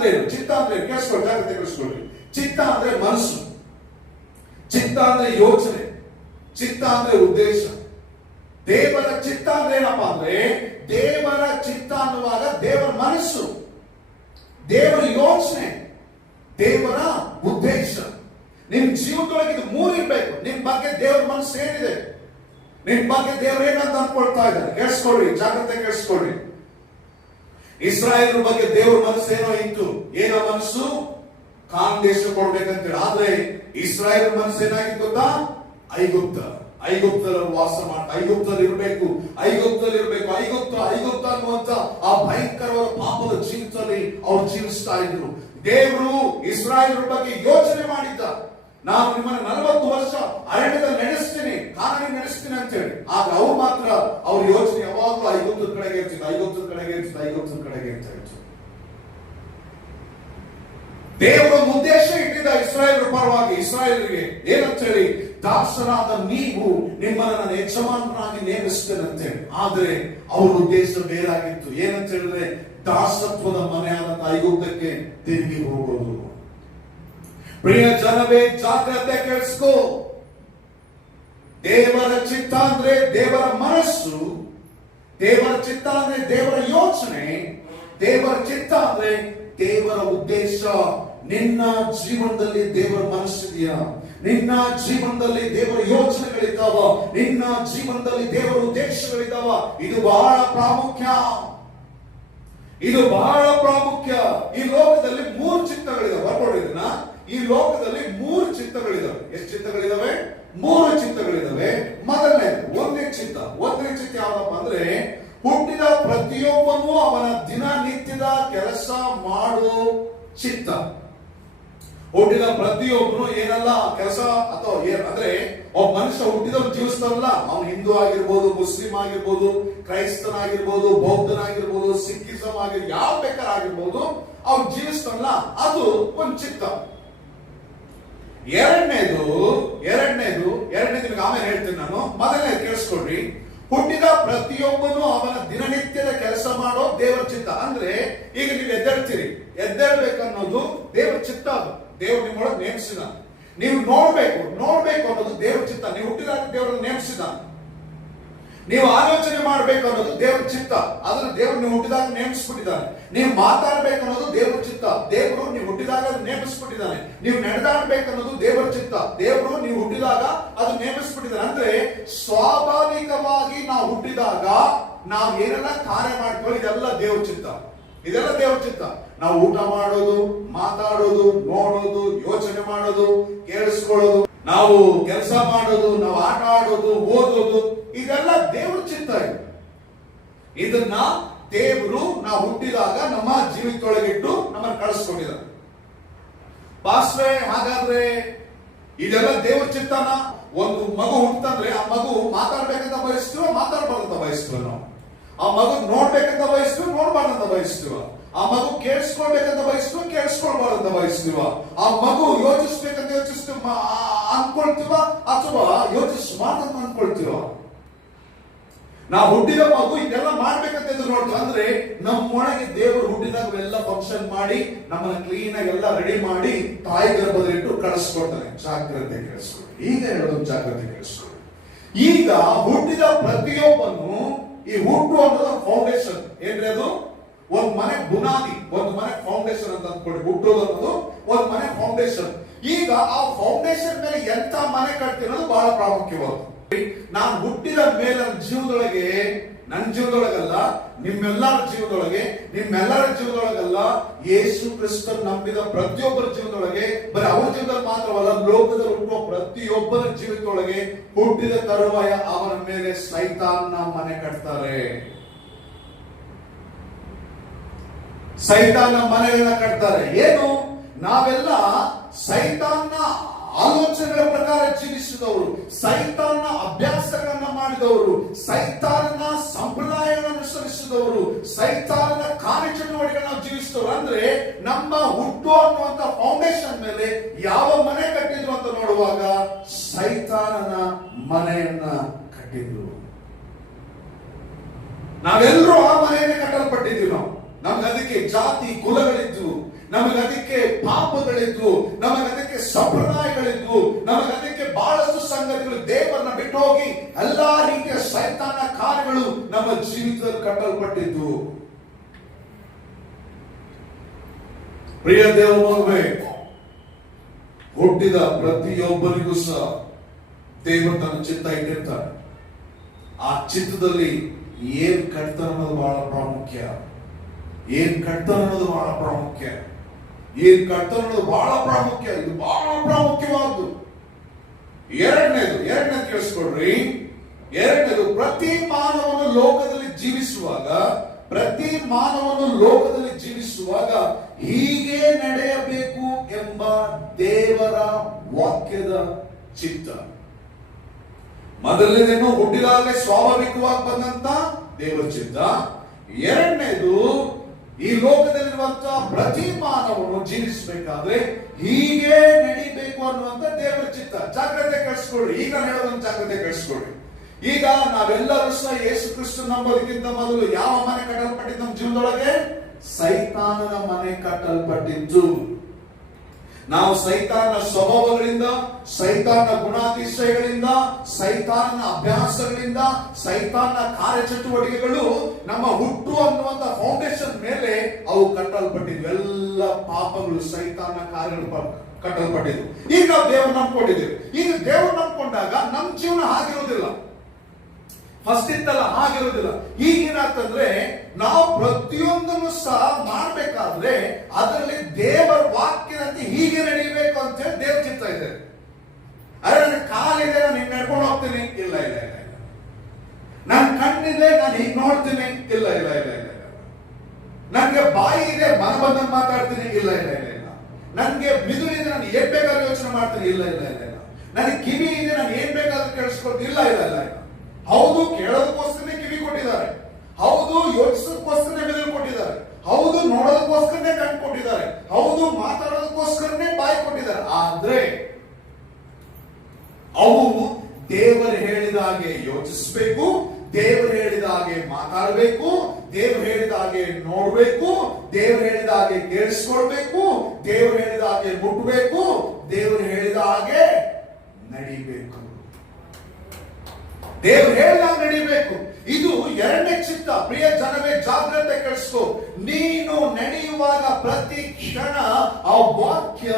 ಅಂದ್ರೆ ಚಿತ್ತ ಅಂದ್ರೆ? ಕೇಳಿಸ್ಕೊಳ್ಳಿ, ಜಾಗ್ರತೆ ಕೇಳಿಸ್ಕೊಳ್ಳಿ ಚಿತ್ತ ಅಂದ್ರೆ ಮನಸ್ಸು. ಚಿತ್ತ ಅಂದ್ರೆ ಯೋಚನೆ. ಚಿತ್ತ ಅಂದ್ರೆ ಉದ್ದೇಶ. ದೇವರ ಚಿತ್ತ ಅಂದ್ರೆ ಏನಪ್ಪಾ ಅಂದ್ರೆ, ದೇವರ ಚಿತ್ತ ಅನ್ನುವಾಗ ದೇವರ ಮನಸ್ಸು. ದೇವರ ಯೋಚನೆ. ದೇವರ ಉದ್ದೇಶ. ನಿಮ್ ಜೀವನದೊಳಗೆ ಇದು ಮೂರು ಇರಬೇಕು. ನಿಮ್ ಬಗ್ಗೆ ದೇವರ ಮನಸ್ಸು ಏನಿದೆ? ನಿಮ್ ಬಗ್ಗೆ ದೇವರು ಏನಂತ ಅನ್ಕೊಳ್ತಾ ಇದ್ದಾರೆ? ಕೇಳಿಸ್ಕೊಳ್ಳಿ, ಜಾಗ್ರತೆ ಕೇಳಿಸ್ಕೊಳ್ಳಿ. ಇಸ್ರಾಯೇಲ್ ಬಗ್ಗೆ ದೇವರ ಏನೋ ಇತ್ತು. ಏನೋ ಮನಸ್ಸು ಕಾನ್ ದೇಶ ಕೊಡ್ಬೇಕಂತೇಳಿ ಆದ್ರೆ ಇಸ್ರಾಯೇಲ್ ಮನಸ್ಸು ಏನಾಗಿತ್ತು ಗೊತ್ತಾ? ಐಗುಪ್ತ. ಐಗುಪ್ತರಲ್ಲಿ ವಾಸ ಮಾಡ ಐಗುಪ್ತದಲ್ಲಿ ಇರಬೇಕು. ಐಗುಪ್ತದಲ್ಲಿ ಇರಬೇಕು. ಐಗುಪ್ತ ಐಗುಪ್ತ ಅನ್ನುವಂತ ಆ ಭಯಂಕರವಾದ ಪಾಪದ ಜೀವಿತದಲ್ಲಿ ಅವ್ರು ಜೀವಿಸ್ತಾ ಇದ್ರು. ದೇವರು ಇಸ್ರಾಯೇಲ್ ಬಗ್ಗೆ ಯೋಚನೆ ಮಾಡಿದ್ದ. ನಾನು ನಿಮ್ಮನ್ನ ನಲವತ್ತು ವರ್ಷ ಅರಣ್ಯದಲ್ಲಿ ನಡೆಸ್ತೀನಿ ಕಾರಣ ನಡೆಸ್ತೀನಿ ಅಂತ ಹೇಳಿ ಆದ್ರೆ ಅವ್ರು ಮಾತ್ರ ಅವ್ರ ಯೋಚನೆ ಯಾವಾಗಲೂ ಐವತ್ತು ಕಡೆಗೆ ಇರ್ತಿತ್ತು, ಐವತ್ತು ಕಡೆಗೆ ಇರ್ತಿತ್ತು, ಐವತ್ತು ಕಡೆಗೆ ಇರ್ತಾ ದೇವರ ಉದ್ದೇಶ ಇಟ್ಟಿದ್ದ ಇಸ್ರಾಯೇಲ್ ಪರವಾಗಿ ಇಸ್ರಾಯೇಲ್ಗೆ ಏನಂತ ಹೇಳಿ, ದಾಸರಾದ ನೀವು ನಿಮ್ಮನ್ನ ನಾನು ಯಜಮಾನರಾಗಿ ನೇಮಿಸ್ತೇನೆ ಅಂತ ಹೇಳಿ ಆದ್ರೆ ಅವ್ರ ಉದ್ದೇಶ ಬೇರಾಗಿತ್ತು. ಏನಂತ ಹೇಳಿದ್ರೆ, ದಾಸತ್ವದ ಮನೆಯಾದ ಐಗುಪ್ತಕ್ಕೆ ತಿರುಗಿ ಹೋಗೋದು. ಪ್ರಿಯ ಜನವೇ ಜಾಗ್ರತೆ ಕೆಡಿಸ್ಕೋ ದೇವರ ಚಿತ್ತ ಅಂದ್ರೆ ದೇವರ ಮನಸ್ಸು, ದೇವರ ಚಿತ್ತ ಅಂದ್ರೆ ದೇವರ ಯೋಚನೆ, ದೇವರ ಚಿತ್ತ ಅಂದ್ರೆ ದೇವರ ಉದ್ದೇಶ. ನಿನ್ನ ಜೀವನದಲ್ಲಿ ದೇವರ ಮನಸ್ಸಿದೆಯಾ? ನಿನ್ನ ಜೀವನದಲ್ಲಿ ದೇವರ ಯೋಚನೆಗಳಿದ್ದಾವ? ನಿನ್ನ ಜೀವನದಲ್ಲಿ ದೇವರ ಉದ್ದೇಶಗಳಿದ್ದಾವ? ಇದು ಬಹಳ ಪ್ರಾಮುಖ್ಯ. ಇದು ಬಹಳ ಪ್ರಾಮುಖ್ಯ. ಈ ಲೋಕದಲ್ಲಿ ಮೂರು ಚಿತ್ತಗಳಿದಾವೆ. ಈ ಲೋಕದಲ್ಲಿ ಮೂರು ಚಿತ್ತಗಳಿದಾವೆ. ಎಷ್ಟು ಚಿತ್ತಗಳಿದಾವೆ? ಮೂರು ಚಿತ್ತಗಳಿದಾವೆ. ಮೊದಲನೇ ಒಂದೇ ಚಿತ್ತ. ಒಂದನೇ ಚಿತ್ತ ಯಾವ್ದಪ್ಪ ಅಂದ್ರೆ, ಹುಟ್ಟಿದ ಪ್ರತಿಯೊಬ್ಬನೂ ಅವನ ದಿನನಿತ್ಯದ ಕೆಲಸ ಮಾಡೋ ಚಿತ್ತ. ಹುಟ್ಟಿದ ಪ್ರತಿಯೊಬ್ಬನು ಏನಲ್ಲ, ಕೆಲಸ ಅಥವಾ ಅಂದ್ರೆ, ಒಬ್ಬ ಮನುಷ್ಯ ಹುಟ್ಟಿದ ಜೀವಿಸ್ತಾನಲ್ಲ, ಅವನು ಹಿಂದೂ ಆಗಿರ್ಬೋದು, ಮುಸ್ಲಿಂ ಆಗಿರ್ಬೋದು, ಕ್ರೈಸ್ತನಾಗಿರ್ಬೋದು, ಬೌದ್ಧನಾಗಿರ್ಬೋದು ಸಿಖಿಸಂ ಆಗಿರ್ಬೋದು, ಯಾವ ಬೇಕಾದ್ರೆ ಆಗಿರ್ಬೋದು, ಅವ್ನು ಜೀವಿಸ್ತಾನಲ್ಲ, ಅದು ಒಂದು ಚಿತ್ತ. ಎರಡನೇದು ಎರಡನೇದು ಎರಡನೇ ನಿಮಗೆ ಆಮೇಲೆ ಹೇಳ್ತೀನಿ ನಾನು. ಮೊದಲನೇ ಕೇಳಿಸ್ಕೊಡ್ರಿ ಹುಟ್ಟಿದ ಪ್ರತಿಯೊಬ್ಬನು ಅವನ ದಿನನಿತ್ಯದ ಕೆಲಸ ಮಾಡೋ ದೇವರ ಚಿತ್ತ. ಅಂದ್ರೆ ಈಗ ನೀವು ಎದ್ದೇಳ್ತೀರಿ. ಎದ್ದೇಳ್ಬೇಕನ್ನೋದು ದೇವರ ಚಿತ್ತ ಅದು. ದೇವ್ರು ನಿಮ್ಮೊಳಗೆ ನೇಮಿಸಿದ. ನೀವು ನೋಡ್ಬೇಕು. ನೋಡ್ಬೇಕು ಅನ್ನೋದು ದೇವರ ಚಿತ್ತ. ನೀವು ಹುಟ್ಟಿದಾಗ ದೇವರನ್ನು ನೇಮಿಸಿದ. ನೀವು ಆಲೋಚನೆ ಮಾಡಬೇಕು ಅನ್ನೋದು ದೇವರ ಚಿತ್ತ. ಅದನ್ನ ದೇವ್ರು ನೀವು ಹುಟ್ಟಿದಾಗ ನೇಮಿಸ್ಬಿಟ್ಟಿದ್ದಾನೆ. ನೀವು ಮಾತಾಡ್ಬೇಕು ಅನ್ನೋದು ದೇವರ ಚಿತ್ತ. ದೇವರು ನೀವು ಹುಟ್ಟಿದಾಗ ಅದು ನೇಮಿಸ್ಬಿಟ್ಟಿದ್ದಾನೆ. ನೀವು ನಡೆದಾಡ್ಬೇಕು ಅನ್ನೋದು ದೇವರ ಚಿತ್ತ. ದೇವರು ನೀವು ಹುಟ್ಟಿದಾಗ ಅದು ನೇಮಿಸ್ಬಿಟ್ಟಿದ್ದಾನೆ. ಅಂದ್ರೆ ಸ್ವಾಭಾವಿಕವಾಗಿ ನಾವು ಹುಟ್ಟಿದಾಗ ನಾವು ಏನೆಲ್ಲ ಕಾರ್ಯ ಮಾಡ್ಕೊಳ್ಳಿ ಇದೆಲ್ಲ ದೇವ್ರ ಚಿತ್ತ. ಇದೆಲ್ಲ ದೇವ್ರ ಚಿತ್ತ. ನಾವು ಊಟ ಮಾಡೋದು, ಮಾತಾಡೋದು, ನೋಡೋದು, ಯೋಚನೆ ಮಾಡೋದು, ಕೇಳಿಸ್ಕೊಳ್ಳೋದು. ನಾವು ಕೆಲಸ ಮಾಡೋದು, ನಾವು ಆಟ ಆಡೋದು, ಓದೋದು, ಇದೆಲ್ಲ ದೇವ್ರ ಚಿತ್ತ ಇದೆ. ಇದನ್ನ ದೇವರು ನಾವು ಹುಟ್ಟಿದಾಗ ನಮ್ಮ ಜೀವಿತೊಳಗಿಟ್ಟು ನಮ್ಮನ್ನು ಕಳಿಸ್ಕೊಂಡಿದ್ದಾರೆ. ಪಾಸ್ವೆ ಹಾಗಾದ್ರೆ ಇದೆಲ್ಲ ದೇವ್ರ ಚಿತ್ತನ ಒಂದು ಮಗು ಹುಟ್ಟಂದ್ರೆ ಆ ಮಗು ಮಾತಾಡ್ಬೇಕಂತ ಬಯಸ್ತೀವ ಮಾತಾಡ್ಬಾರ್ದಂತ ಬಯಸ್ತೀವ ನಾವು. ಆ ಮಗು ನೋಡ್ಬೇಕಂತ ಬಯಸ್ತೀವ ನೋಡ್ಬಾರ್ದಂತ ಬಯಸ್ತೀವ ಆ ಮಗು ಕೇಳಿಸ್ಕೊಳ್ಬೇಕಂತ ಬಯಸ್ತೀವ ಕೇಳಿಸ್ಕೊಳ್ಬಾರ್ದಂತ ಬಯಸ್ತೀವ ಆ ಮಗು ಯೋಚಿಸ್ಬೇಕಂತ ಯೋಚಿಸ್ತೀವ ಅನ್ಕೊಳ್ತೀವ ಅಥವಾ ಯೋಚಿಸ್ಬಾರ್ದಂತ ಅನ್ಕೊಳ್ತೀವ ನಾವು ಹುಟ್ಟಿದ ಮಗು ಇದೆಲ್ಲ ಮಾಡ್ಬೇಕಂತ ಎದುರು ನೋಡ್ತೀವಿ ಅಂದ್ರೆ ನಮ್ಮೊಳಗೆ ದೇವರು ಹುಟ್ಟಿದಾಗ ಎಲ್ಲ ಫಂಕ್ಷನ್ ಮಾಡಿ, ನಮ್ಮನ್ನ ಕ್ಲೀನ್ ಆಗಿ ಎಲ್ಲ ರೆಡಿ ಮಾಡಿ, ತಾಯಿ ಗರ್ಭದಲ್ಲಿಟ್ಟು ಕಳಿಸ್ಕೊಡ್ತಾನೆ ಜಾಗ್ರತೆ ಕಳಿಸ್ಕೊಡಿ ಈಗ ಹೇಳೋದು ಜಾಗ್ರತೆ ಕಳಿಸ್ಕೊಡಿ ಈಗ ಹುಟ್ಟಿದ ಪ್ರತಿಯೊಬ್ಬನು ಈ ಹುಟ್ಟು ಅನ್ನೋದು ಫೌಂಡೇಶನ್ ಏನ್ರಿ ಅದು? ಒಂದ್ ಮನೆ ಬುನಾದಿ. ಒಂದ್ ಮನೆ ಫೌಂಡೇಶನ್ ಅಂತ ಅಂದ್ಕೊಳ್ಳಿ ಹುಟ್ಟೋದು ಅನ್ನೋದು ಒಂದ್ ಮನೆ ಫೌಂಡೇಶನ್ ಈಗ ಆ ಫೌಂಡೇಶನ್ ಮೇಲೆ ಎಂತ ಮನೆ ಕಟ್ತಿರೋದು ಬಹಳ ಪ್ರಾಮುಖ್ಯವಾದ ನಾನು ಹುಟ್ಟಿದ ಮೇಲೆ ಜೀವದೊಳಗೆ ನನ್ನ ಜೀವದೊಳಗಲ್ಲ ನಿಮ್ಮೆಲ್ಲರ ಜೀವದೊಳಗೆ ನಿಮ್ಮೆಲ್ಲರ ಜೀವದೊಳಗಲ್ಲ ಯೇಸು ಕ್ರಿಸ್ತನ್ ನಂಬಿದ ಪ್ರತಿಯೊಬ್ಬರ ಜೀವದೊಳಗೆ ಬರೀ ಅವ್ರ ಜೀವದಲ್ಲಿ ಮಾತ್ರವಲ್ಲ ಲೋಕದಲ್ಲಿ ಹುಟ್ಟುವ ಪ್ರತಿಯೊಬ್ಬರ ಜೀವದೊಳಗೆ ಹುಟ್ಟಿದ ತರುವಾಯ ಅವರ ಮೇಲೆ ಸೈತಾನ್ನ ಮನೆ ಕಟ್ತಾರೆ. ಸೈತಾನ ಮನೆಗಳನ್ನ ಕಟ್ತಾರೆ. ಏನು? ನಾವೆಲ್ಲ ಸೈತಾನ್ನ ಆಲೋಚನೆಗಳ ಪ್ರಕಾರ ಜೀವಿಸಿದವರು, ಸೈತಾನ್ನ ಅಭ್ಯಾಸಗಳನ್ನ ಮಾಡಿದವರು, ಸೈತಾನನ ಸಂಪ್ರದಾಯಗಳನ್ನು ಅನುಸರಿಸಿದವರು ಸೈತಾನ್ನ ಕಾರ್ಯಚಟುವಟಿಕೆ ನಾವು ಜೀವಿಸಿದವರು ಅಂದ್ರೆ ನಮ್ಮ ಹುಟ್ಟು ಅನ್ನುವಂತ ಫೌಂಡೇಶನ್ ಮೇಲೆ ಯಾವ ಮನೆ ಕಟ್ಟಿದ್ರು ಅಂತ ನೋಡುವಾಗ ಸೈತಾನನ ಮನೆಯನ್ನ ಕಟ್ಟಿದ್ರು. ನಾವೆಲ್ಲರೂ ಆ ಮನೆಯನ್ನೇ ಕಟ್ಟಲ್ಪಟ್ಟಿದ್ವಿ ನಾವು. ನಮ್ಗೆ ಅದಕ್ಕೆ ಜಾತಿ, ಕುಲಗಳಿದ್ವು. ನಮಗದಕ್ಕೆ ಪಾಪಗಳಿದ್ವು ನಮಗದಕ್ಕೆ ಸಂಪ್ರದಾಯಗಳಿದ್ವು ನಮಗದಕ್ಕೆ ಬಹಳಷ್ಟು ಸಂಗತಿಗಳು ದೇವರನ್ನ ಬಿಟ್ಟು ಹೋಗಿ ಎಲ್ಲಾ ರೀತಿಯ ಸೈತಾನ ಕಾರ್ಯಗಳು ನಮ್ಮ ಜೀವಿತದಲ್ಲಿ ಕಟ್ಟಲ್ಪಟ್ಟಿದ್ದು. ಪ್ರಿಯ ದೇವ ಮಗುವೆ ಹುಟ್ಟಿದ ಪ್ರತಿಯೊಬ್ಬರಿಗೂ ಸಹ ದೇವರು ತನ್ನ ಚಿತ್ತ ಇಟ್ಟಿರ್ತಾನೆ. ಆ ಚಿತ್ತದಲ್ಲಿ ಏನ್ ಕಟ್ತಾರ ಅನ್ನೋದು ಬಹಳ ಪ್ರಾಮುಖ್ಯ. ಏನ್ ಕಟ್ತಾರ ಅನ್ನೋದು ಬಹಳ ಪ್ರಾಮುಖ್ಯ. ಕಟ್ತಾರ ಅನ್ನೋದು ಬಹಳ ಪ್ರಾಮುಖ್ಯ, ಇದು ಬಹಳ ಪ್ರಾಮುಖ್ಯವಾದ್ದು. ಎರಡನೇದು ಎರಡನೇದು ಕೇಳಿಸ್ಕೊಡ್ರಿ. ಎರಡನೇದು, ಪ್ರತಿ ಮಾನವನು ಲೋಕದಲ್ಲಿ ಜೀವಿಸುವಾಗ, ಪ್ರತಿ ಮಾನವನು ಲೋಕದಲ್ಲಿ ಜೀವಿಸುವಾಗ ಹೀಗೆ ನಡೆಯಬೇಕು ಎಂಬ ದೇವರ ವಾಕ್ಯದ ಚಿತ್ತ. ಮೊದಲನೇದೇನು ಹುಟ್ಟಿದಾಗಲೇ ಸ್ವಾಭಾವಿಕವಾಗಿ ಬಂದಂತ ದೇವರ ಚಿತ್ತ. ಎರಡನೇದು ಈ ಲೋಕದಲ್ಲಿರುವಂತಹ ಪ್ರತಿ ಮಾನವನು ಜೀವಿಸಬೇಕಾದ್ರೆ ಹೀಗೆ ನಡಿಬೇಕು ಅನ್ನುವಂತ ದೇವರ ಚಿತ್ತ. ಜಾಗ್ರತೆ ಕಳಿಸ್ಕೊಳ್ಳಿ. ಈಗ ಹೇಳುವಂತ ಜಾಗ್ರತೆ ಕಳಿಸ್ಕೊಳ್ಳಿ. ಈಗ ನಾವೆಲ್ಲರೂ ಸಹ ಯೇಸು ಕ್ರಿಸ್ತು ನಂಬೋದಕ್ಕಿಂತ ಮೊದಲು ಯಾವ ಮನೆ ಕಟ್ಟಲ್ಪಟ್ಟಿದ್ದು ನಮ್ಮ ಜೀವನದೊಳಗೆ? ಸೈತಾನನ ಮನೆ ಕಟ್ಟಲ್ಪಟ್ಟಿದ್ದು. ನಾವು ಸೈತಾನ ಸ್ವಭಾವಗಳಿಂದ ಸೈತಾನ ಗುಣಾತಿಶಯಗಳಿಂದ ಸೈತಾನ ಅಭ್ಯಾಸಗಳಿಂದ ಸೈತಾನ ಕಾರ್ಯಚಟುವಟಿಕೆಗಳು ನಮ್ಮ ಹುಟ್ಟು ಅನ್ನುವಂತ ಫೌಂಡೇಶನ್ ಮೇಲೆ ಅವು ಕಟ್ಟಲ್ಪಟ್ಟಿದ್ವು. ಎಲ್ಲ ಪಾಪಗಳು ಸೈತಾನ ಕಾರ್ಯಗಳು ಕಟ್ಟಲ್ಪಟ್ಟಿದ್ವು. ಈಗ ನಾವು ದೇವ್ರನ್ನ ನಂಬ್ಕೊಂಡಿದ್ದೇವೆ ಈಗ ದೇವ್ರನ್ನ ನಂಬ್ಕೊಂಡಾಗ ನಮ್ಮ ಜೀವನ ಹಾಗಿರೋದಿಲ್ಲ ಫಸ್ಟ್ ಇತ್ತಲ್ಲ ಹಾಗಿರುವುದಿಲ್ಲ ಈಗೇನಾಗ್ತಂದ್ರೆ ನಾವು ಪ್ರತಿಯೊಂದನ್ನು ಸಹ ಮಾಡ್ಬೇಕಾದ್ರೆ ಅದರಲ್ಲಿ ದೇವರ ವಾಕ್ಯದಂತೆ ಹೀಗೆ ನಡೀಬೇಕು ಅಂತ ಹೇಳಿ ದೇವ್ರ ಚಿತ್ತ ಇದೆ ಅರೆ ನನ್ನ ಕಾಲಿದೆ ನಾನು ಹಿಂಗೆ ನಡ್ಕೊಂಡು ಹೋಗ್ತೀನಿ ಇಲ್ಲ ಇಲ್ಲ ಇಲ್ಲ ಇಲ್ಲ ನನ್ನ ಕಣ್ಣಿದೆ ನಾನು ಹಿಂಗ್ ನೋಡ್ತೀನಿ ಇಲ್ಲ ಇಲ್ಲ ಇಲ್ಲ ಇಲ್ಲ ನನಗೆ ಬಾಯಿ ಇದೆ ಮನ ಮಾತಾಡ್ತೀನಿ ಇಲ್ಲ ಇಲ್ಲ ಇಲ್ಲ ಇಲ್ಲ ನನಗೆ ಮಿದುಳಿದೆ ನಾನು ಏನ್ ಬೇಕಾದ್ರೂ ಯೋಚನೆ ಮಾಡ್ತೀನಿ ಇಲ್ಲ ಇಲ್ಲ ಇಲ್ಲ ಇಲ್ಲ ನನಗೆ ಕಿವಿ ಇದೆ ನಾನು ಏನ್ ಬೇಕಾದ್ರೂ ಕೇಳಿಸ್ಕೊಳ್ತೀನಿ ಇಲ್ಲ ಇಲ್ಲ ಇಲ್ಲ ಇಲ್ಲ ಹೌದು ಕೇಳೋದಕ್ಕೋಸ್ಕರನೇ ಕಿವಿ ಕೊಟ್ಟಿದ್ದಾರೆ. ಹೌದು ಯೋಚಿಸೋದಕ್ಕೋಸ್ಕರನೇ ಮಿದುಳು ಕೊಟ್ಟಿದ್ದಾರೆ. ಹೌದು, ನೋಡೋದಕ್ಕೋಸ್ಕರನೇ ಕಣ್ ಕೊಟ್ಟಿದ್ದಾರೆ. ಹೌದು, ಮಾತಾಡೋದಕ್ಕೋಸ್ಕರನೇ ಬಾಯಿ ಕೊಟ್ಟಿದ್ದಾರೆ. ಆದ್ರೆ, ಅವು ದೇವರು ಹೇಳಿದ ಹಾಗೆ ಯೋಚಿಸಬೇಕು, ದೇವರು ಹೇಳಿದ ಹಾಗೆ ಮಾತಾಡಬೇಕು, ದೇವರು ಹೇಳಿದ ಹಾಗೆ ನೋಡ್ಬೇಕು, ದೇವರು ಹೇಳಿದ ಹಾಗೆ ಕೇಳಿಸ್ಕೊಳ್ಬೇಕು, ದೇವರು ಹೇಳಿದ ಹಾಗೆ ಮುಟ್ಬೇಕು, ದೇವರು ಹೇಳಿದ ಹಾಗೆ ನಡಿಬೇಕು. ದೇವ್ರು ನಾವು ನಡಿಬೇಕು. ಇದು ಎರಡನೇ ಚಿತ್ತ. ಪ್ರಿಯ ಜನವೇ ಜಾಗ್ರತೆ ಕಳಿಸ್ಕೋ. ನೀನು ನಡೆಯುವಾಗ ಪ್ರತಿ ಕ್ಷಣ ಆ ವಾಕ್ಯ